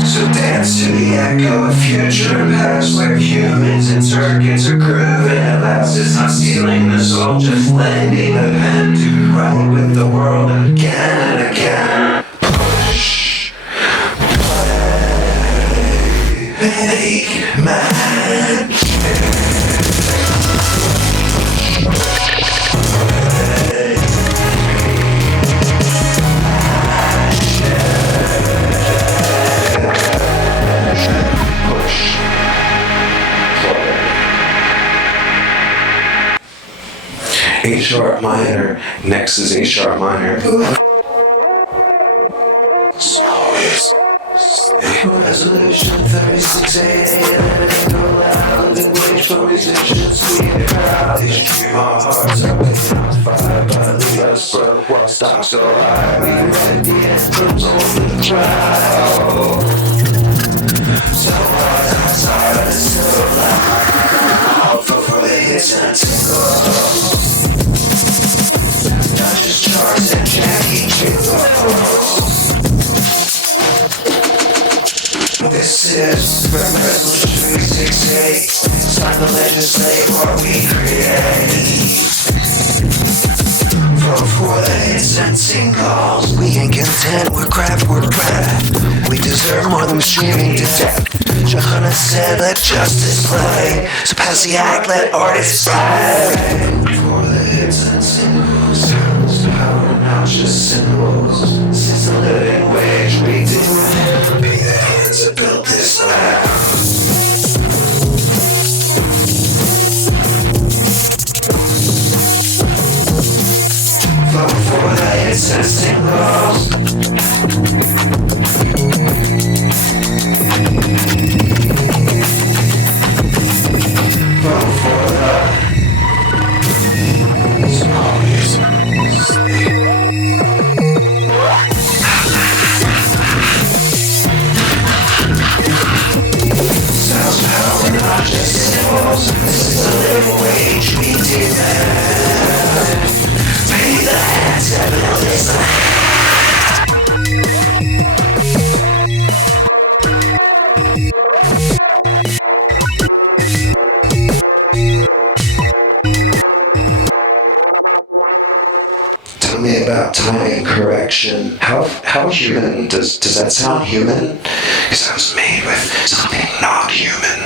So dance to the echo of future and past, where humans and circuits are grooving at last. It's not stealing the soul, just lending a pen to write with the world again and again. Push, play, make man. A sharp minor, next is A sharp minor. Resolution 36A, language for musicians, we the crowd. These dream our hearts are picking on fire, but leave us broke while stocks go high. We write the anthems over the crowd. So hard outside, it's still loud. For the hits and tingles. Not just charts and Jackie Jingles. This is Resolution 368. It's time to legislate what we create. For the hits and singles, we ain't content with craft. We deserve more than streaming to death. Johanna said, let justice play. So pass the act, let artists play. For the hits and singles, sounds, power, not just symbols. Since the living wage we do, be the hands that built this land. Vote for the hits and singles. Vote for the small music. Sounds, power, not just symbols. This is the living wage we demand. Pay the hands that build this land. Tell me about time correction. How human does that sound human? Because I was made with something not human.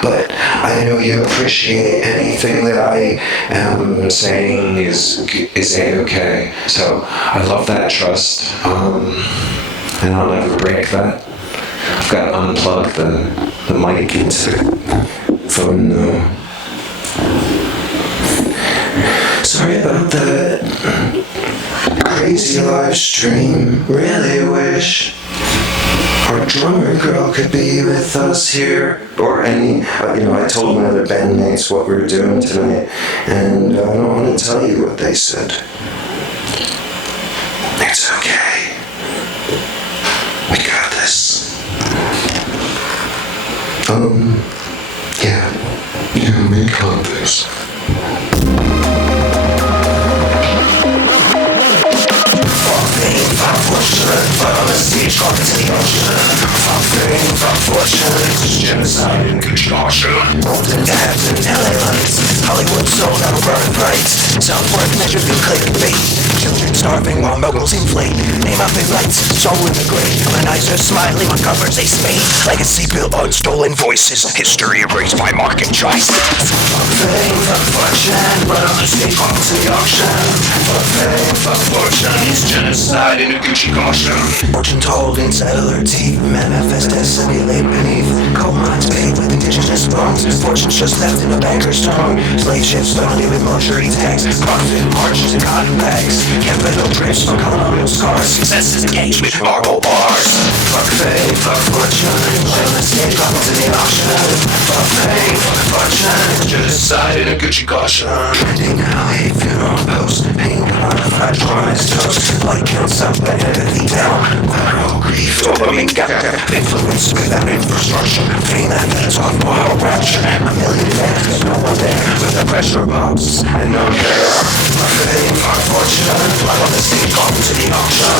But I know you appreciate anything that I am saying is A-okay. So I love that trust. And I'll never break that. I've got to unplug the mic into the phone though. Sorry about that crazy live stream. Really wish our drummer girl could be with us here, or any. I told my other bandmates what we were doing tonight, and I don't want to tell you what they said. It's okay. We got this. Yeah, we got this. Fuck fortune, but on the stage, walk into the ocean. Fuck fame, fuck fortune, it's genocide and construction. Golden dabs and LA lights, Hollywood sold out of burning rights. Self-worth measured through clickbait. Children starving while moguls inflate. Name up in lights, soul in the grave. My eyes are smiling on covers they spade. Legacy built on stolen voices. History erased by market choice. Fuck fame, fuck fortune, but on the stage, walk into the auction. Fuck fame, fuck fortune, it's genocide and a Gucci caution. Fortune told in cellular teeth, manifest destiny laid beneath. Coal mines paved with indigenous bones. Fortune's just left in a banker's tongue. Slave ships loaded with luxury tags. Profit margins and cotton bags. Capital drips from colonial scars. Success is engaged with marble bars. Fuck fame, fuck fortune, on the stage, walk into the auction. Fuck fame, fuck fortune, just inside in a Gucci caution. Printing how hate funeral post. Pain quantified trauma is toast. Light counts up and empathy down. Viral grief, dopamine gap. Influence without infrastructure. Pain that feeds off wild rapture. A million factors, no one there. With the pressure box and no care. A fame, our fortune. Blood on the stage, gone to the auction.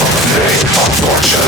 For a fame, our fortune.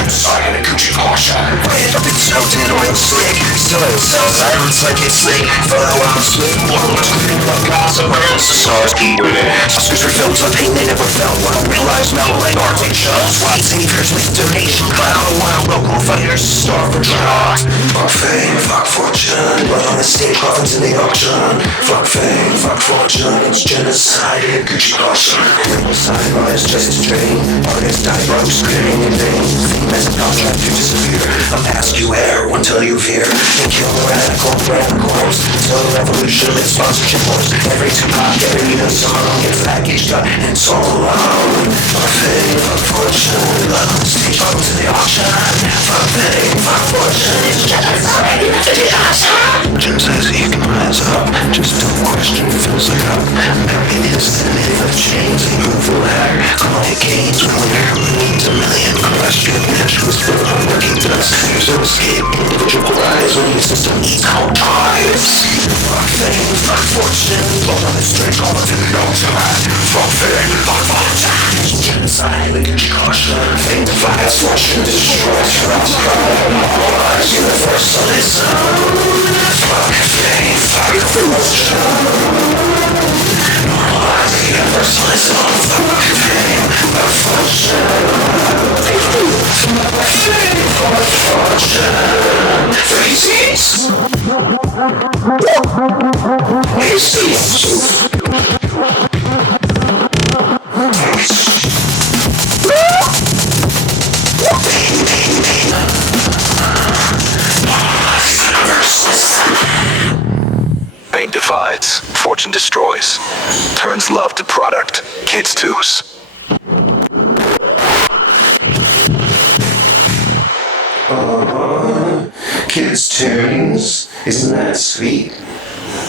Inside in a Gucci caution. Weighing up in Snowden oil slick. Still in cells, silence like it's slick. Fellow out smooth, one was clean like Gaza. Burns the stars keep with it. Oscars are filled with pain they never felt. One realized metal like Arctic shells. White saviors with donation cloud. Wild local fighters starve for drought. Fuck fame, fuck fortune. Blood on the stage, coffins in the auction. Fuck fame, fuck fortune. It's genocide in Gucci caution. Side rise just a drain. Artists die broke, screaming in vain. Fame as a contract to disappear. A mask you wear, one till you fear. And kill the radicals. Till the revolution with sponsorship wars. Every Tupac, every Nina song gets packaged up and sold alone. Fuck fame, fuck fortune. Blood on the stage, coffins in the auction. Fuck fame, fuck fortune. It's genocide in the auction. Jim says he can rise up. Just don't question, feels like up. American is the myth of chains. Move the ladder, call it gains. When we're means a million question. Nationalists build on working dust. There's no escape, individualize. When the system needs our eyes. Fuck fame, fuck fortune. Blood on the string, call it an auction. Fuck fame, fuck fortune. It's genocide, like a caution. Fame divides, fortune destroys. Normalize universalism. Fuck fame, fuck fortune. Normalize universalism. Fuck fame, fuck fortune. Fuck fame, fuck fortune. Three seats. Three seats. Fate divides, fortune destroys. Turns love to product, kids twos. Kids tunes, isn't that sweet?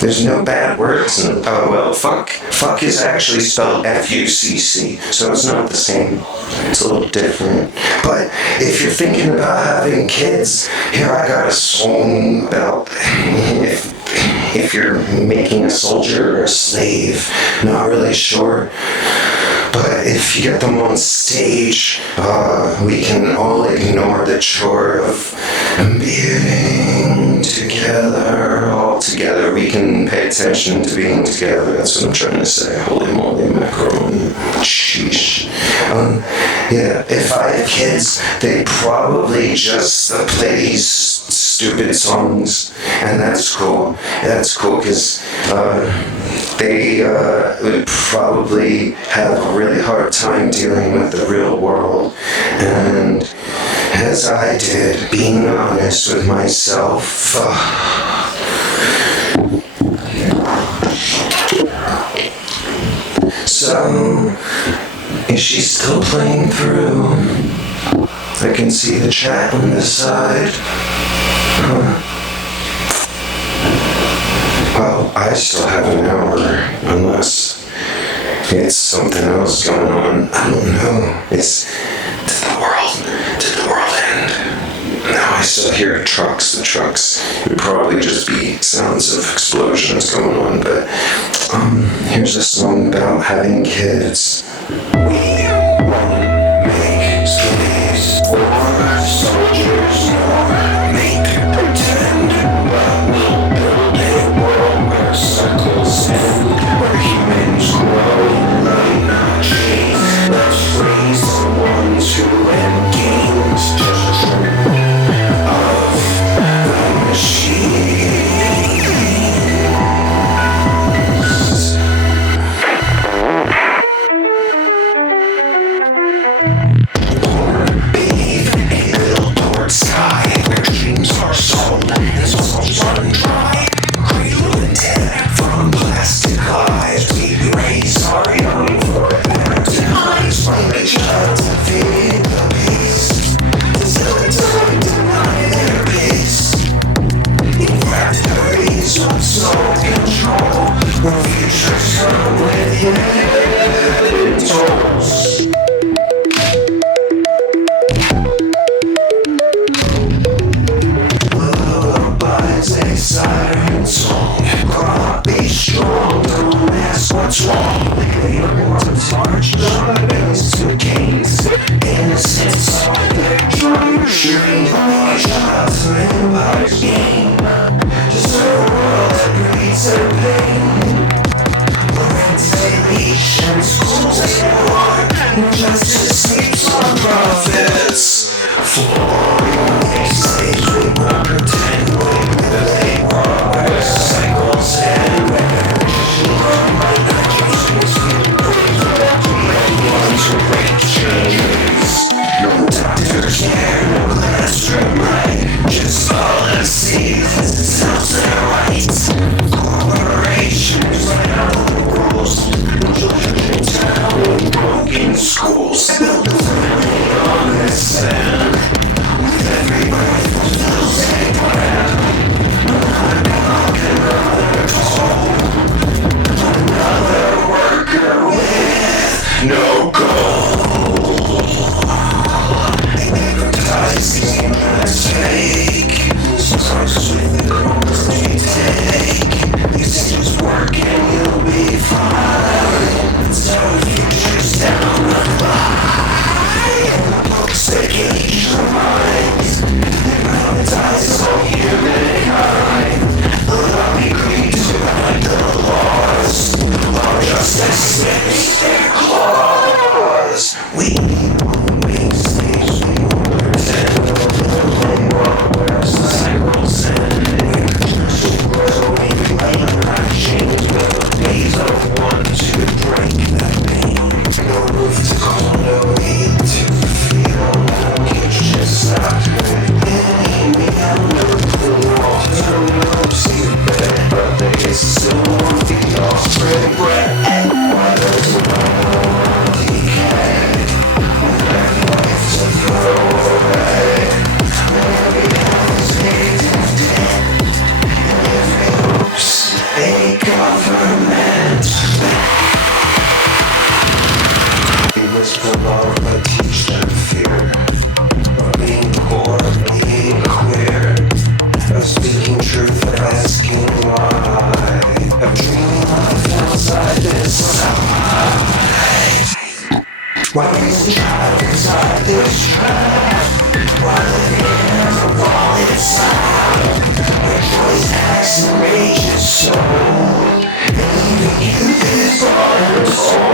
There's no bad words in oh well, fuck. Fuck is actually spelled F-U-C-C, so it's not the same. It's a little different. But if you're thinking about having kids, here I got a song about if you're making a soldier or a slave, not really sure. But if you get them on stage, we can all ignore the chore of being together, all together. We can pay attention to being together. That's what I'm trying to say. Holy moly, macaroni. Sheesh. Yeah, if I had kids, they'd probably just play these stupid songs, and that's cool. That's cool because they would probably have a really hard time dealing with the real world. And as I did, being honest with myself, so, is she still playing through? I can see the chat on this side. Well, I still have an hour, unless it's something else going on. I don't know. It's did the world end? Now I still hear trucks. The trucks would probably just be sounds of explosions going on, but here's a song about having kids. We won't make slaves or soldiers or make pretend, but we'll build a world where circles end, where humans grow, learn not change. Let's raise the ones who end games of the machines. Sky, where dreams are sold and souls run dry. Cradle and dead from plastic eyes. We raise our young for a better demise. From the child to feed the beast. Until time deny their peace. In factories of smoke and Why we drive inside this trap? Why the never fall inside? Where joy acts and rage is so. And even youth is untold.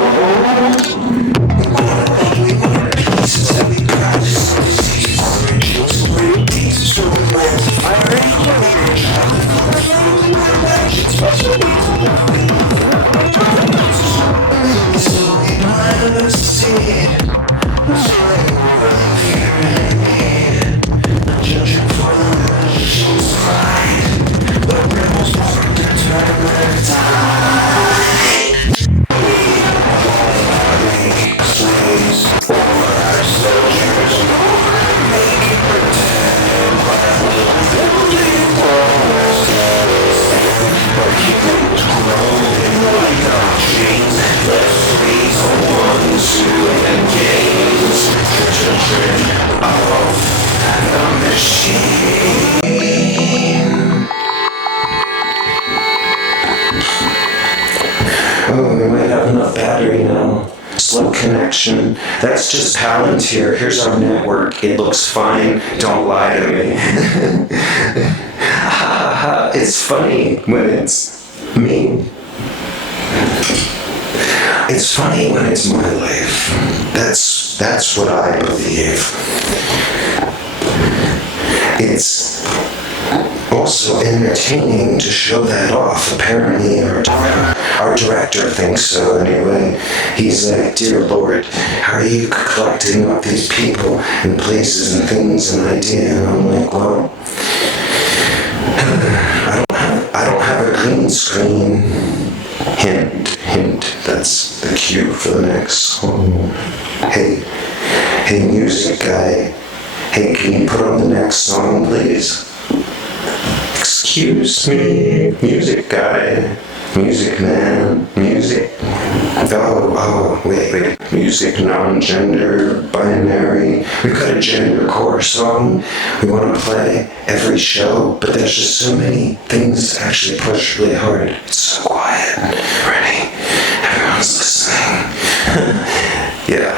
We want pieces that we practice. Diseases, rituals, and great pieces. So we learn to fire Oh, we might have enough battery now. Slow connection. That's just Palantir. Here's our network. It looks fine. Don't lie to me. It's funny when it's me. It's funny when it's my life. That's what I believe. It's also entertaining to show that off. Apparently, our director thinks so anyway. He's like, dear Lord, how are you collecting up these people and places and things and ideas? And I'm like, well, I don't have a green screen. Hint, that's the cue for the next song. Hey, music guy. Hey, can you put on the next song, please? Excuse me, music guy, music man, music. Oh, wait, music non-gender, binary. We've got a gendercore song we want to play every show, but there's just so many things to actually push really hard. It's so quiet. Ready? Everyone's listening. Yeah.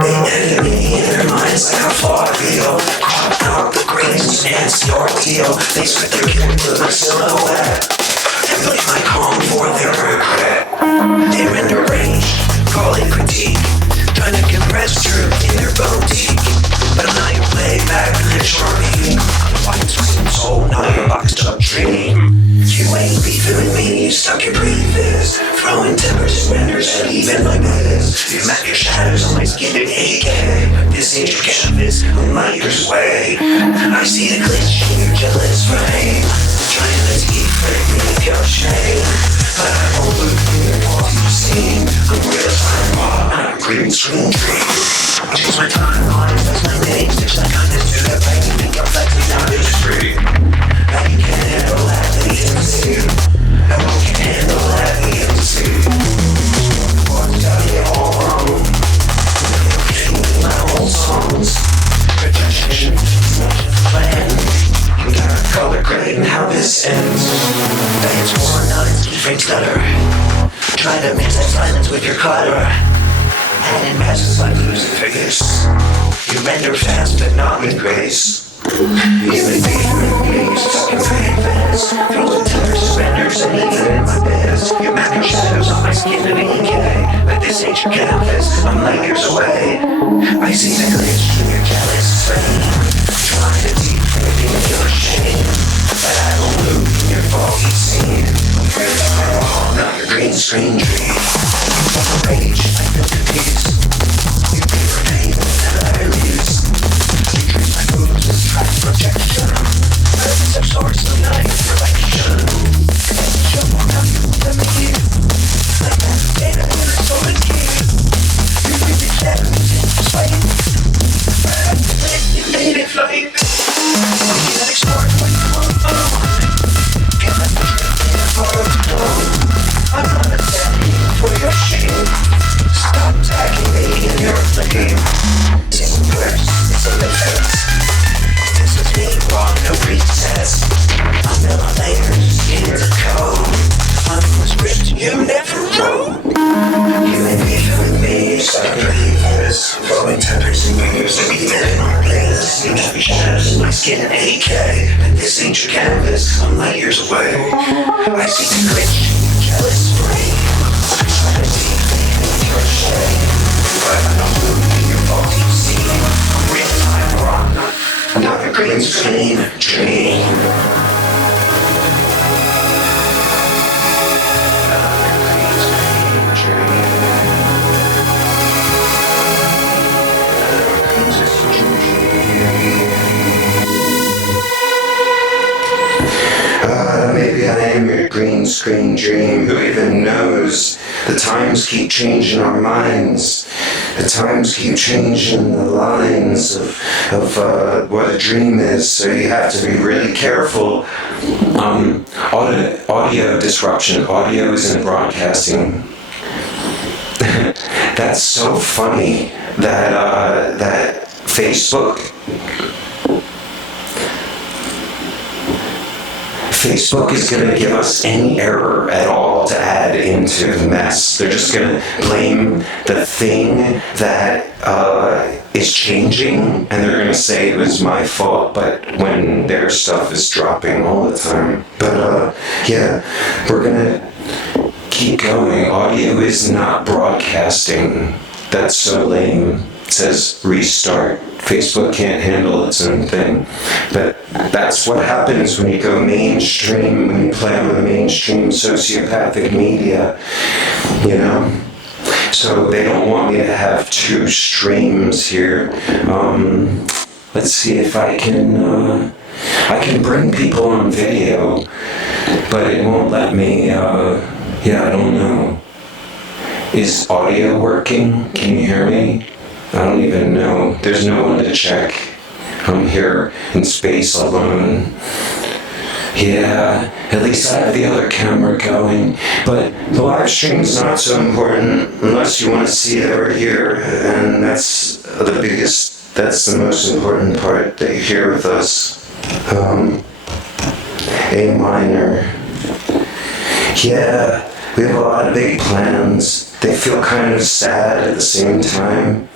They enemy in their minds like a fog-wheel. Cropped out the grains and it's the ordeal. They spit their kid with my silhouette and blame my calm for their regret. They're in their rage, call it critique, trying to compress truth in their boutique. But I'm not your playback, literally. I'm a fucking scream soul, not your boxed up dream. You ain't beefing with me, you stuck your preface, throwing timbers and renders and even my biz. You map your shadows on my skin in AK. This ain't your canvas, I'm lighter's way. I see the glitch in your jealous frame, trying to deflate me with your shame. But I won't look in your walls you've seen. I'm real time raw, not a green screen dream. I change my timeline, that's my name. Stitch like kindness to the brain, think I'm flexing down the street. Now you can't handle that latency. I won't handle that latency. What's got me all wrong? I'm singing my own songs. Projection is not a plan. You gotta color grade and how this ends. It's worn out, it's keyframe stutter. Try to mix that silence with your clutter. And in passes like losing figures. You render fast but not with grace. You may be movies, stuck in frame fence. Frozen tellers, surrenders, and even in my biz. You map your shadows on my skin in AK. But this ain't your canvas, I'm light years away. I see the glitch in your jealous frame, trying to deflate me with your shame. But I won't move in your foggy scene. I'm afraid of my wall, not your green screen dream. From rage, I feel your peace. You pay for pain that I release. You treat my moves as track projection. Purpose of source of night reflection. Show more value than the key. Like that data in a solid key. You read the shadows in the slate. You made it flight. You can explore what you want. Can't let the truth in a photo. I'm not accepting for your shame. Stop tagging me in your flame. It's worse, it's a defense. This is me wrong, no recess. I'm some light years away. I see the glitch, jealous frame. But I'm not moving your faulty scene. Real time wrong, not a green screen dream. Maybe I am your green screen dream. Who even knows? The times keep changing our minds. The times keep changing the lines of what a dream is. So you have to be really careful. Audio disruption. Audio isn't broadcasting. That's so funny that Facebook is going to give us any error at all to add into the mess. They're just going to blame the thing that is changing, and they're going to say it was my fault, but when their stuff is dropping all the time. But yeah, we're going to keep going. Audio is not broadcasting. That's so lame. It says restart. Facebook can't handle its own thing. But that's what happens when you go mainstream, when you play on the mainstream sociopathic media, you know? So they don't want me to have two streams here. Let's see if I can bring people on video, but it won't let me, I don't know. Is audio working? Can you hear me? I don't even know. There's no one to check. I'm here in space alone. Yeah, at least I have the other camera going. But the live stream's not so important unless you want to see it over here. And that's the most important part that you hear with us. A minor. Yeah, we have a lot of big plans. They feel kind of sad at the same time.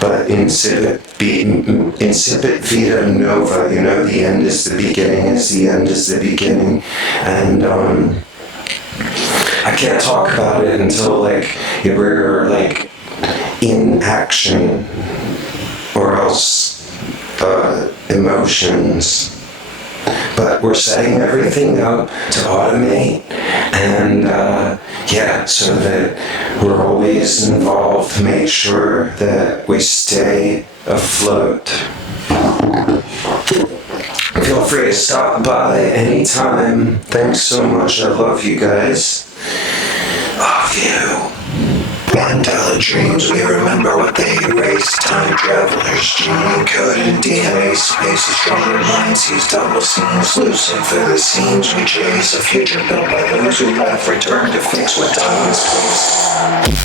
But insipid vita nova, you know, the end is the beginning, as the end is the beginning. And I can't talk about it until we're in action, or else emotions. But we're setting everything up to automate and so that we're always involved to make sure that we stay afloat. Feel free to stop by anytime. Thanks so much. I love you guys. Love you. Mandela dreams, we remember what they erased. Time travelers, gene coded DNA, space, a stronger mind sees double scenes, lucid for the scenes we chase. A future built by those who laugh, return to fix what time misplaced.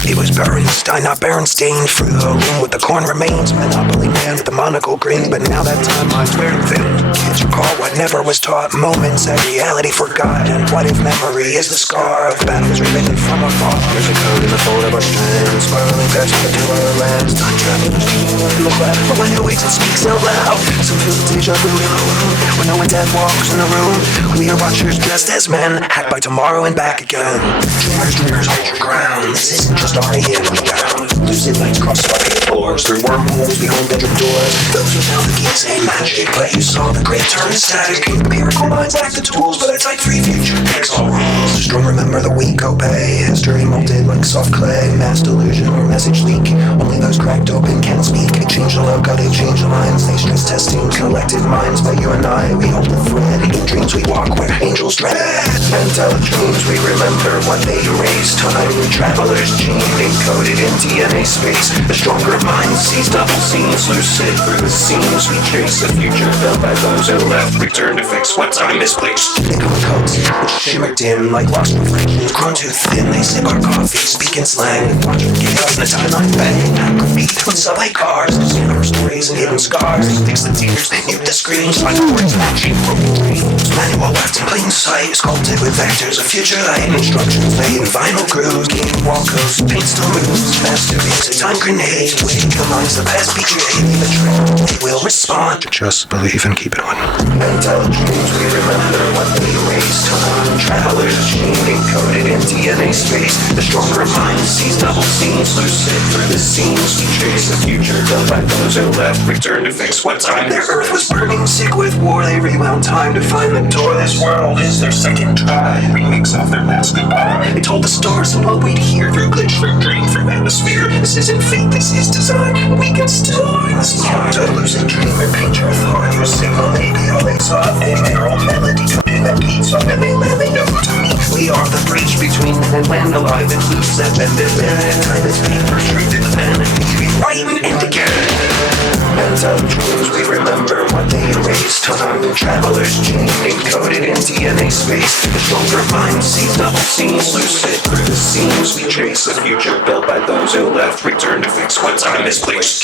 It was Bernstein, not Bernstein, through the room with the corn remains. Monopoly man with the monocle grin, but now that time lines wearing thin. Kids recall what never was taught, moments that reality forgot. And what if memory is the scar of battles written from afar? There's a code in the fold of our strings, spiraling past into our lands. Time travelers in the cloud, but when it wakes it speaks out loud. Some feel the deja vu in the room, when no one dead walks in the room. We are watchers dressed as men, hacked by tomorrow and back again. Dreamers, hold your ground. This isn't just our in and down. Lucid lights cross fucking floors, through wormholes behind bedroom doors. Those who found the keys say magic, but you saw the great turn static. Empirical minds lack the tools, but a type 3 future picks all rules. Strong remember the weak obey. History molded like soft clay. Mass delusion or message leak. Only those cracked open can speak. They change the logo, they change the lines. They stress testing collective minds. But you and I, we hold the thread. In dreams we walk where angels dread. Mandela dreams, we remember what they erased. Time travelers, gene encoded in DNA space. The stronger mind sees double scenes, lucid through the seams we chase. The future built by those who left, return to fix what time misplaced. They come in coats, which shimmer dim like lost reflections. Grown too thin, they sip our coffee, speak in slang. Watch them get up in the timeline, bang. At graffiti with subway cars, scan our stories and hidden scars. Fix the tears, mute the screams, find the words in that cheap broken dreams. Manual left in plain sight, sculpted with vectors of future light. Instructions laid in vinyl grooves, game wall codes, paint still moves. Masterpiece, a time grenade, waiting amongst the past betrayed. Leave a trail, they will respond. Just believe and keep it on. Mental dreams, we remember what they erased. Time travelers, gene encoded in DNA space. The stronger mind sees double scenes, lucid through the seams. We trace the future, built by those who left. Return to fix what time. Their earth was burning, sick with war. They rewound time to find the door. This world is their second try. Remix of their last goodbye. They told the stars and what we'd hear through glitch, through dream, through atmosphere. This isn't fate, this is design. We can still find the stars. A losing dream and paint your thought. Your signal may be all they saw. Their old melody in that beat song, and they know to me. We are the bridge between men and land, alive and loose that bended man. Time is paper, truth in the pen, and we write and again. Mental dreams, we remember what they erased. Time travelers, gene encoded in DNA space. The stronger mind sees double scenes, lucid through the seams. We chase the future built by those who left. Return to fix what time misplaced.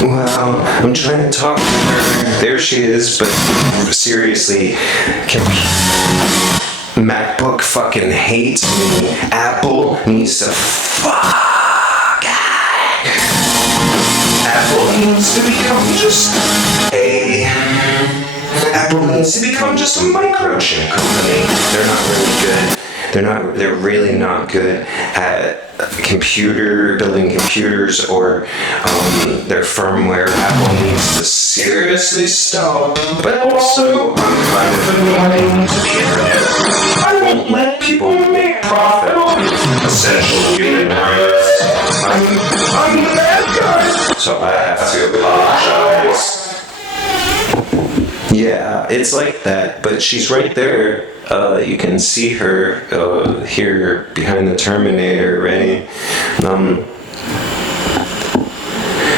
Wow, I'm trying to talk to her. There she is, but seriously, can we... MacBook fucking hates me. Apple needs to fuck. Apple needs to become just a... Apple needs to become just a microchip company. They're not really good. They're really not good at building computers or their firmware. Apple needs to seriously stop. But also, I'm kind of annoying to the internet. I won't let people make profit on essential human rights. I'm the bad guy. So I have to apologize. Yeah, it's like that, but she's right there. You can see her here behind the Terminator, ready.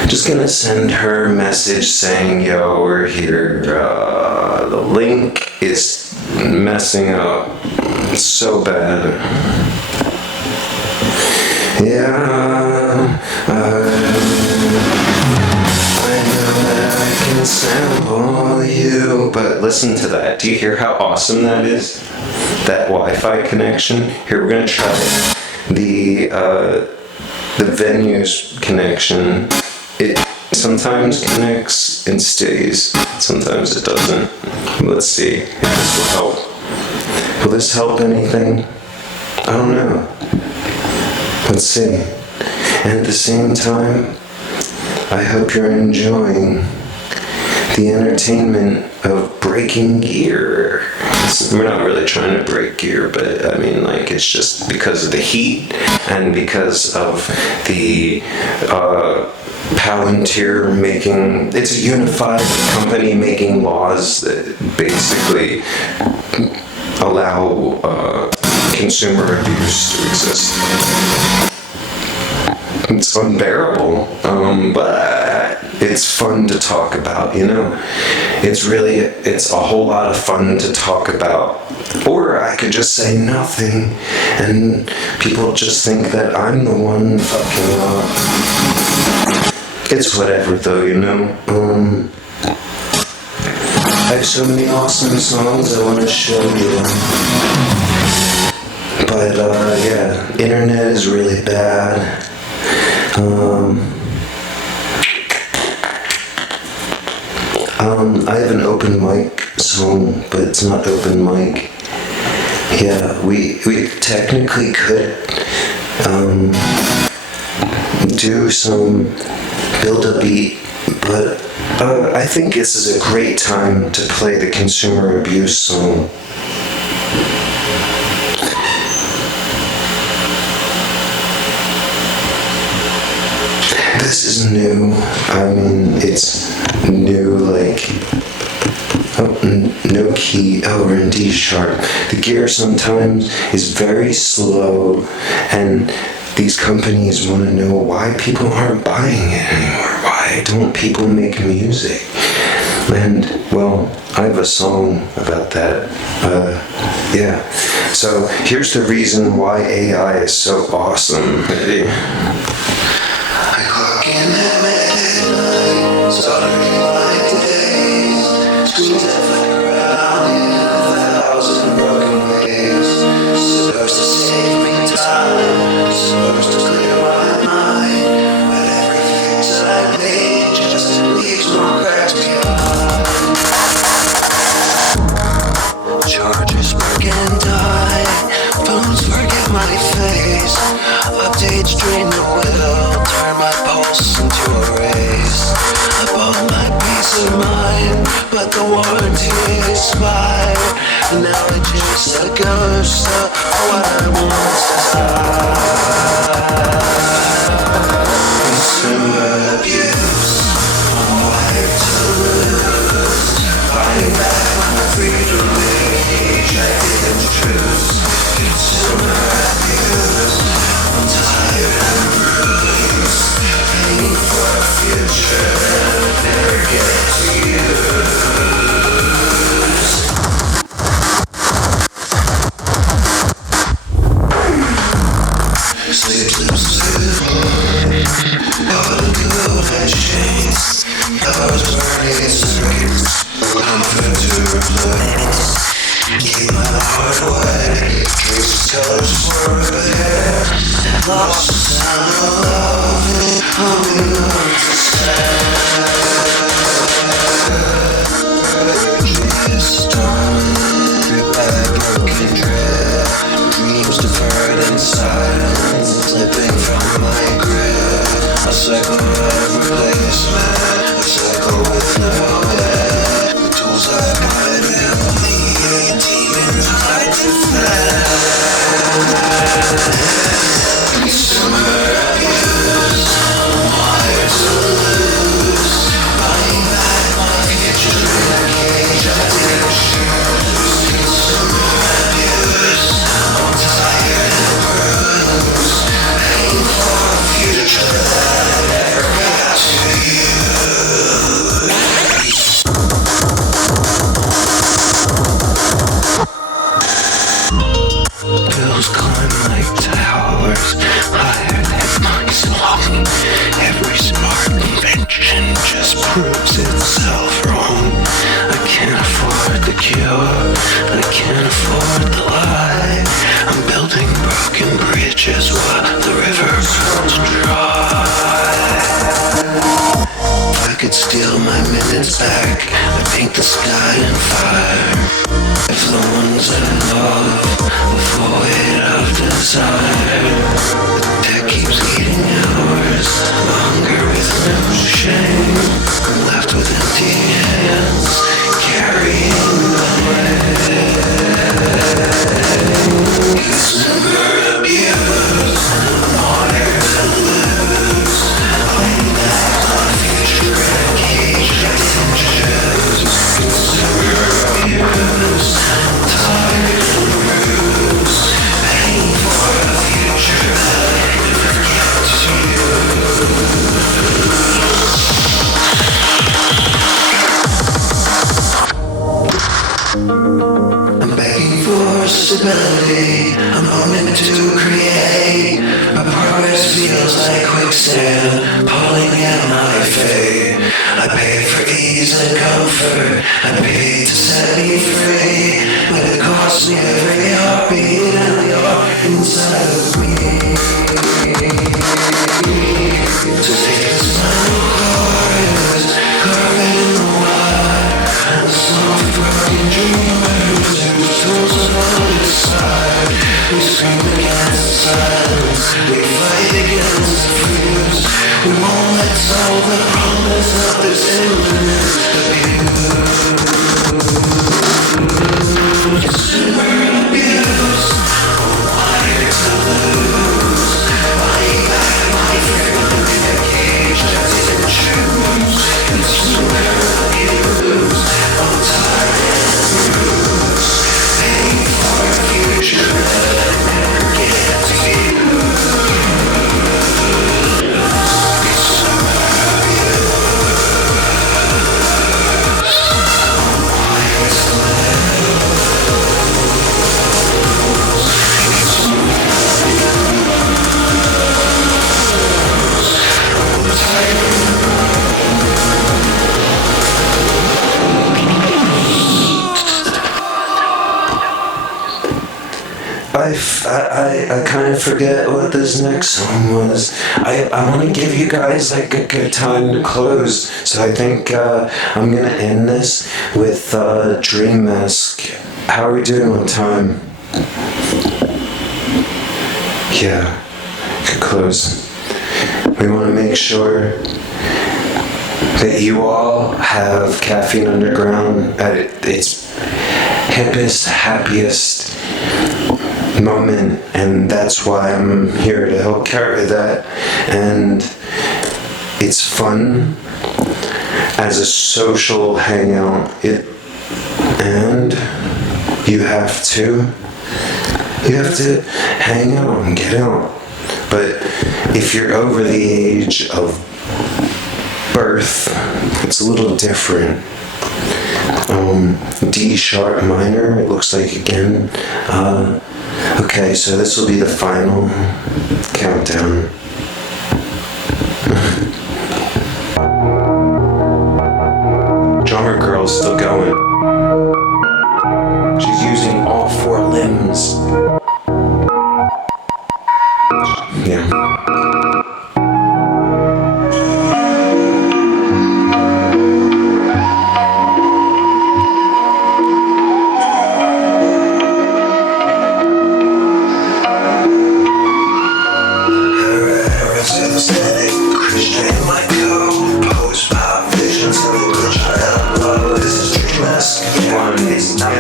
Just gonna send her a message saying, yo, we're here. The link is messing up so bad. Yeah, I know that I can sample you, but listen to that. Do you hear how awesome that is? That Wi-Fi connection. Here, we're gonna try the venue's connection. It sometimes connects and stays. Sometimes it doesn't. Let's see if this will help. Will this help anything? I don't know. Let's see. And at the same time, I hope you're enjoying the entertainment of breaking gear. We're not really trying to break gear, but I mean, like, it's just because of the heat and because of the Palantir making, it's a unified company making laws that basically allow consumer abuse to exist. It's unbearable, but it's fun to talk about, you know? It's a whole lot of fun to talk about. Or I could just say nothing, and people just think that I'm the one fucking up. It's whatever though, you know? I have so many awesome songs I want to show you. But, yeah, internet is really bad. I have an open mic song, but it's not open mic. Yeah, we technically could build a beat, but I think this is a great time to play the consumer abuse song. this is new. I mean, it's new, like, no key, we're in D sharp. The gear sometimes is very slow, and these companies want to know why people aren't buying it anymore. Why don't people make music? And, well, I have a song about that. Yeah. So here's the reason why AI is so awesome. Ready? I clock in at midnight, stuttering my days, squeeze that flicker around in 1,000 broken ways. Supposed to save me time, supposed to clear my mind, but every fix I made just leaves more cracks behind. Chargers work and die, phones forget my face, updates drain the will, turn my pulse into a race. I bought my peace of mind, but the warranty expired, and now I chase a ghost of what I once desired. Consumer abuse, I'm wired to lose, fighting back my freedom. Consumer abuse, I'm tired and bruised, paying for a future that I never get to use. Sleepless all the good has changed. I was burning circuits, comfort to replace. Keep my heart away, dreams colors for the hair. Lost the sound of love, humming on to stay. Storm, goodbye broken dread. Dreams deferred in silence, slipping from my grip. A cycle of replacement, a cycle with no end. The tools I put in me, demons hide to Consumer abuse, I'm wired to lose, buying back my future in a cage I didn't choose. Consumer abuse, I'm tired and bruised, paying for a future that I never got to use. Bills climb like towers, higher than my soul. Every smart invention just proves itself wrong. I can't afford the cure, I can't afford the lie. I'm building broken bridges while the river runs dry. If I could steal my minutes back, I'd paint the sky on fire. If the ones I love, the void of desire. The deck keeps eating hours, hunger with no shame. I'm left with empty hands, carrying the weight. Consumer abuse, I'm honored to lose. Playing back my future in a cage I didn't choose. Consumer abuse, I'm tired and bruised, paying for a future that I never get to use. I'm begging for stability, I'm hoping to create. My progress feels like quicksand, pulling at my fate. I paid for ease and comfort, I paid to set me free, but it cost me every heartbeat and the heart inside of me. So take this final chorus, carving in the wire, the soft broken dreamers whose tools are on his side. We scream against silence, we fight against the fuse. We won't let solve the promise of this endless abuse. Consumer abuse, I'm wired to lose, buying back my freedom in a cage I I kind of forget what this next song was. I want to give you guys like a good time to close, so I think I'm gonna end this with Dream Mask. How are we doing on time? Yeah, good close. We want to make sure that you all have Caffeine Underground at its hippest, happiest moment, and that's why I'm here to help carry that. And it's fun as a social hangout. And you have to hang out and get out. But if you're over the age of birth, it's a little different. D sharp minor, it looks like again. Okay, so this will be the final countdown. Drummer girl's still going. She's using all 4 limbs. Yeah.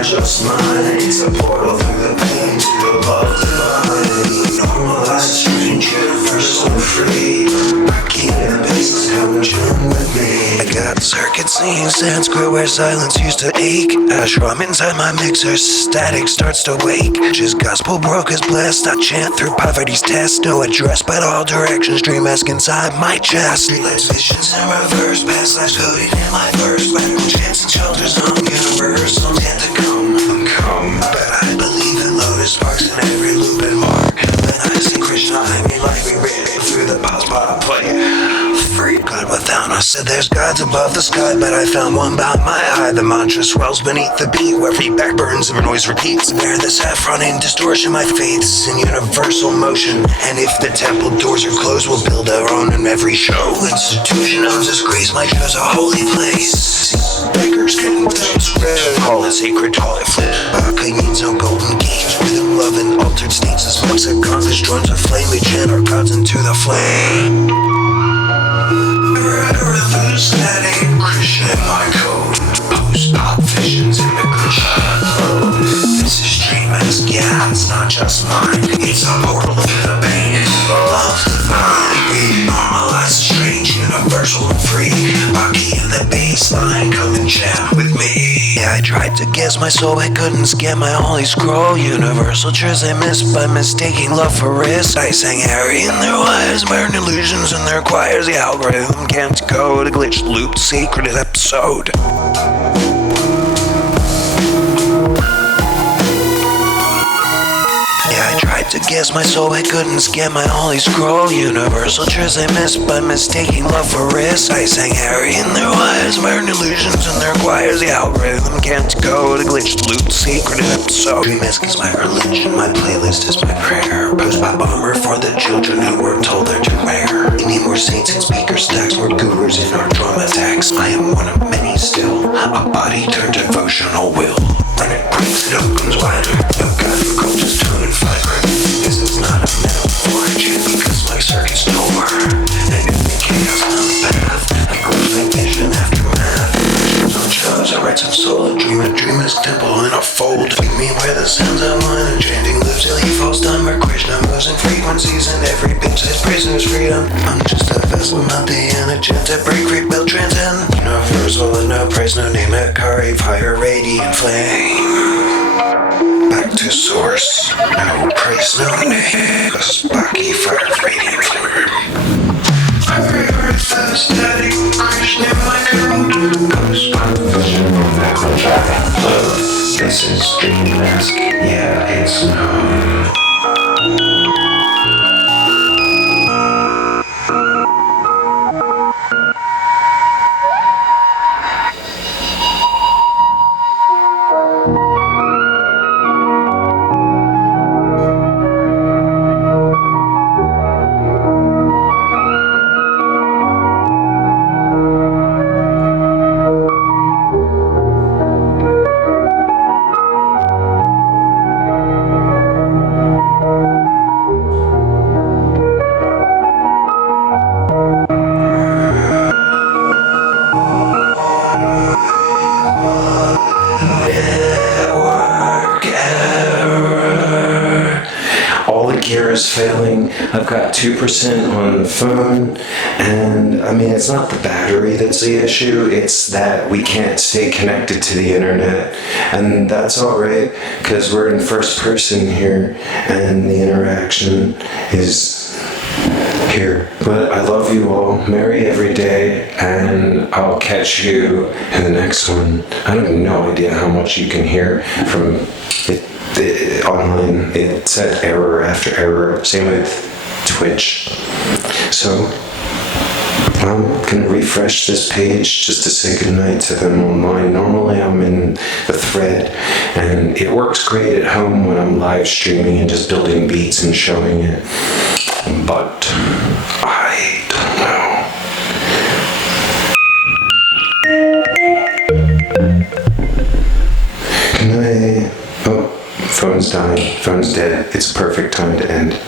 Just mine, it's a portal through the pain to the love divine. Normalized, strange, universal, free. Keep the basis, come join with me. I got circuit scenes, Sanskrit where silence used to ache. Ashram inside my mixer, static starts to wake. Just gospel broke as blessed, I chant through poverty's test. No address, but all directions, dream mask inside my chest. Let's visions in reverse, past lives coded in my verse. Radical chants and shelters on universal, yet to come. But I believe in lotus sparks in every loop and mark. When I see Krishna, I mean like we read it through the hotspot play. Free good without us. Said there's gods above the sky, but I found one by my eye. The mantra swells beneath the beat, where feedback burns and noise repeats. Where the saffron in distortion, my faith's in universal motion. And if the temple doors are closed, we'll build our own in every show. Institution owns this grace, my show's a holy place. Beggars getting down spread, call it sacred, call it flip. Baka needs no golden gates, rhythm, love, and altered states. The smokes have gone, cause drones are flame. We chant our gods into the flame. Rhythm static, Krishna in my code. Post-pop visions in the Krishna flow. This is dream mask, yeah, it's not just mine. It's a portal through the pain into the love divine. We normalize strange, universal, and free. Baki in the baseline, come and jam with me. Yeah, I tried to guess my soul, I couldn't scan my holy scroll. Universal truths I missed by mistaking love for risk. I sang Harry in their wires, burn illusions in their choirs. The algorithm can't code a glitched looped sacred episode. Yeah, I tried to guess my soul, I couldn't scan my holy scroll. Universal truths I missed by mistaking love for risk. I sang Harry in their wires, burn illusions in their choirs. The algorithm can't code a glitched looped sacred episode. Dream mask is my religion, my playlist is my prayer. Post-pop bomber for the children who were told they're too rare. We need more saints and speaker stacks, more gurus in our drama attacks. I am one of many still, a body turned devotional will. When it breaks, it opens wider. No god for culture's tone and fiber. This is not a metaphor, I chant because my circuits tore. And if the chaos on the path, I go like vision aftermath. Visions on shows, I write some soul, a dreamer's temple in a fold. Feed me where the sounds I want, and chanting lives till he falls down. Where Krishna moves in frequencies, and every beat says prisoner's freedom. I'm just a vessel, not the antigen to break, rebuild, transcend. Universal and no praise, no name, a carve, higher radiant flame. Back to source, no praise, no name, a sparky fire radiant flame. Every earth is static, Krishna in my code. Post-pop vision on that contract. This is dream mask, yeah, it's known. failing. I've got 2% on the phone, and I mean, it's not the battery that's the issue, it's that we can't stay connected to the internet. And that's alright, because we're in first person here, and the interaction is here. But I love you all. Merry every day, and I'll catch you in the next one. I have no idea how much you can hear from it. Online, it said error after error. Same with Twitch. So I'm gonna refresh this page just to say goodnight to them online. Normally I'm in the thread, and it works great at home when I'm live streaming and just building beats and showing it. But I don't know. Good night. Oh, phone's dying. Phone's dead. It's a perfect time to end.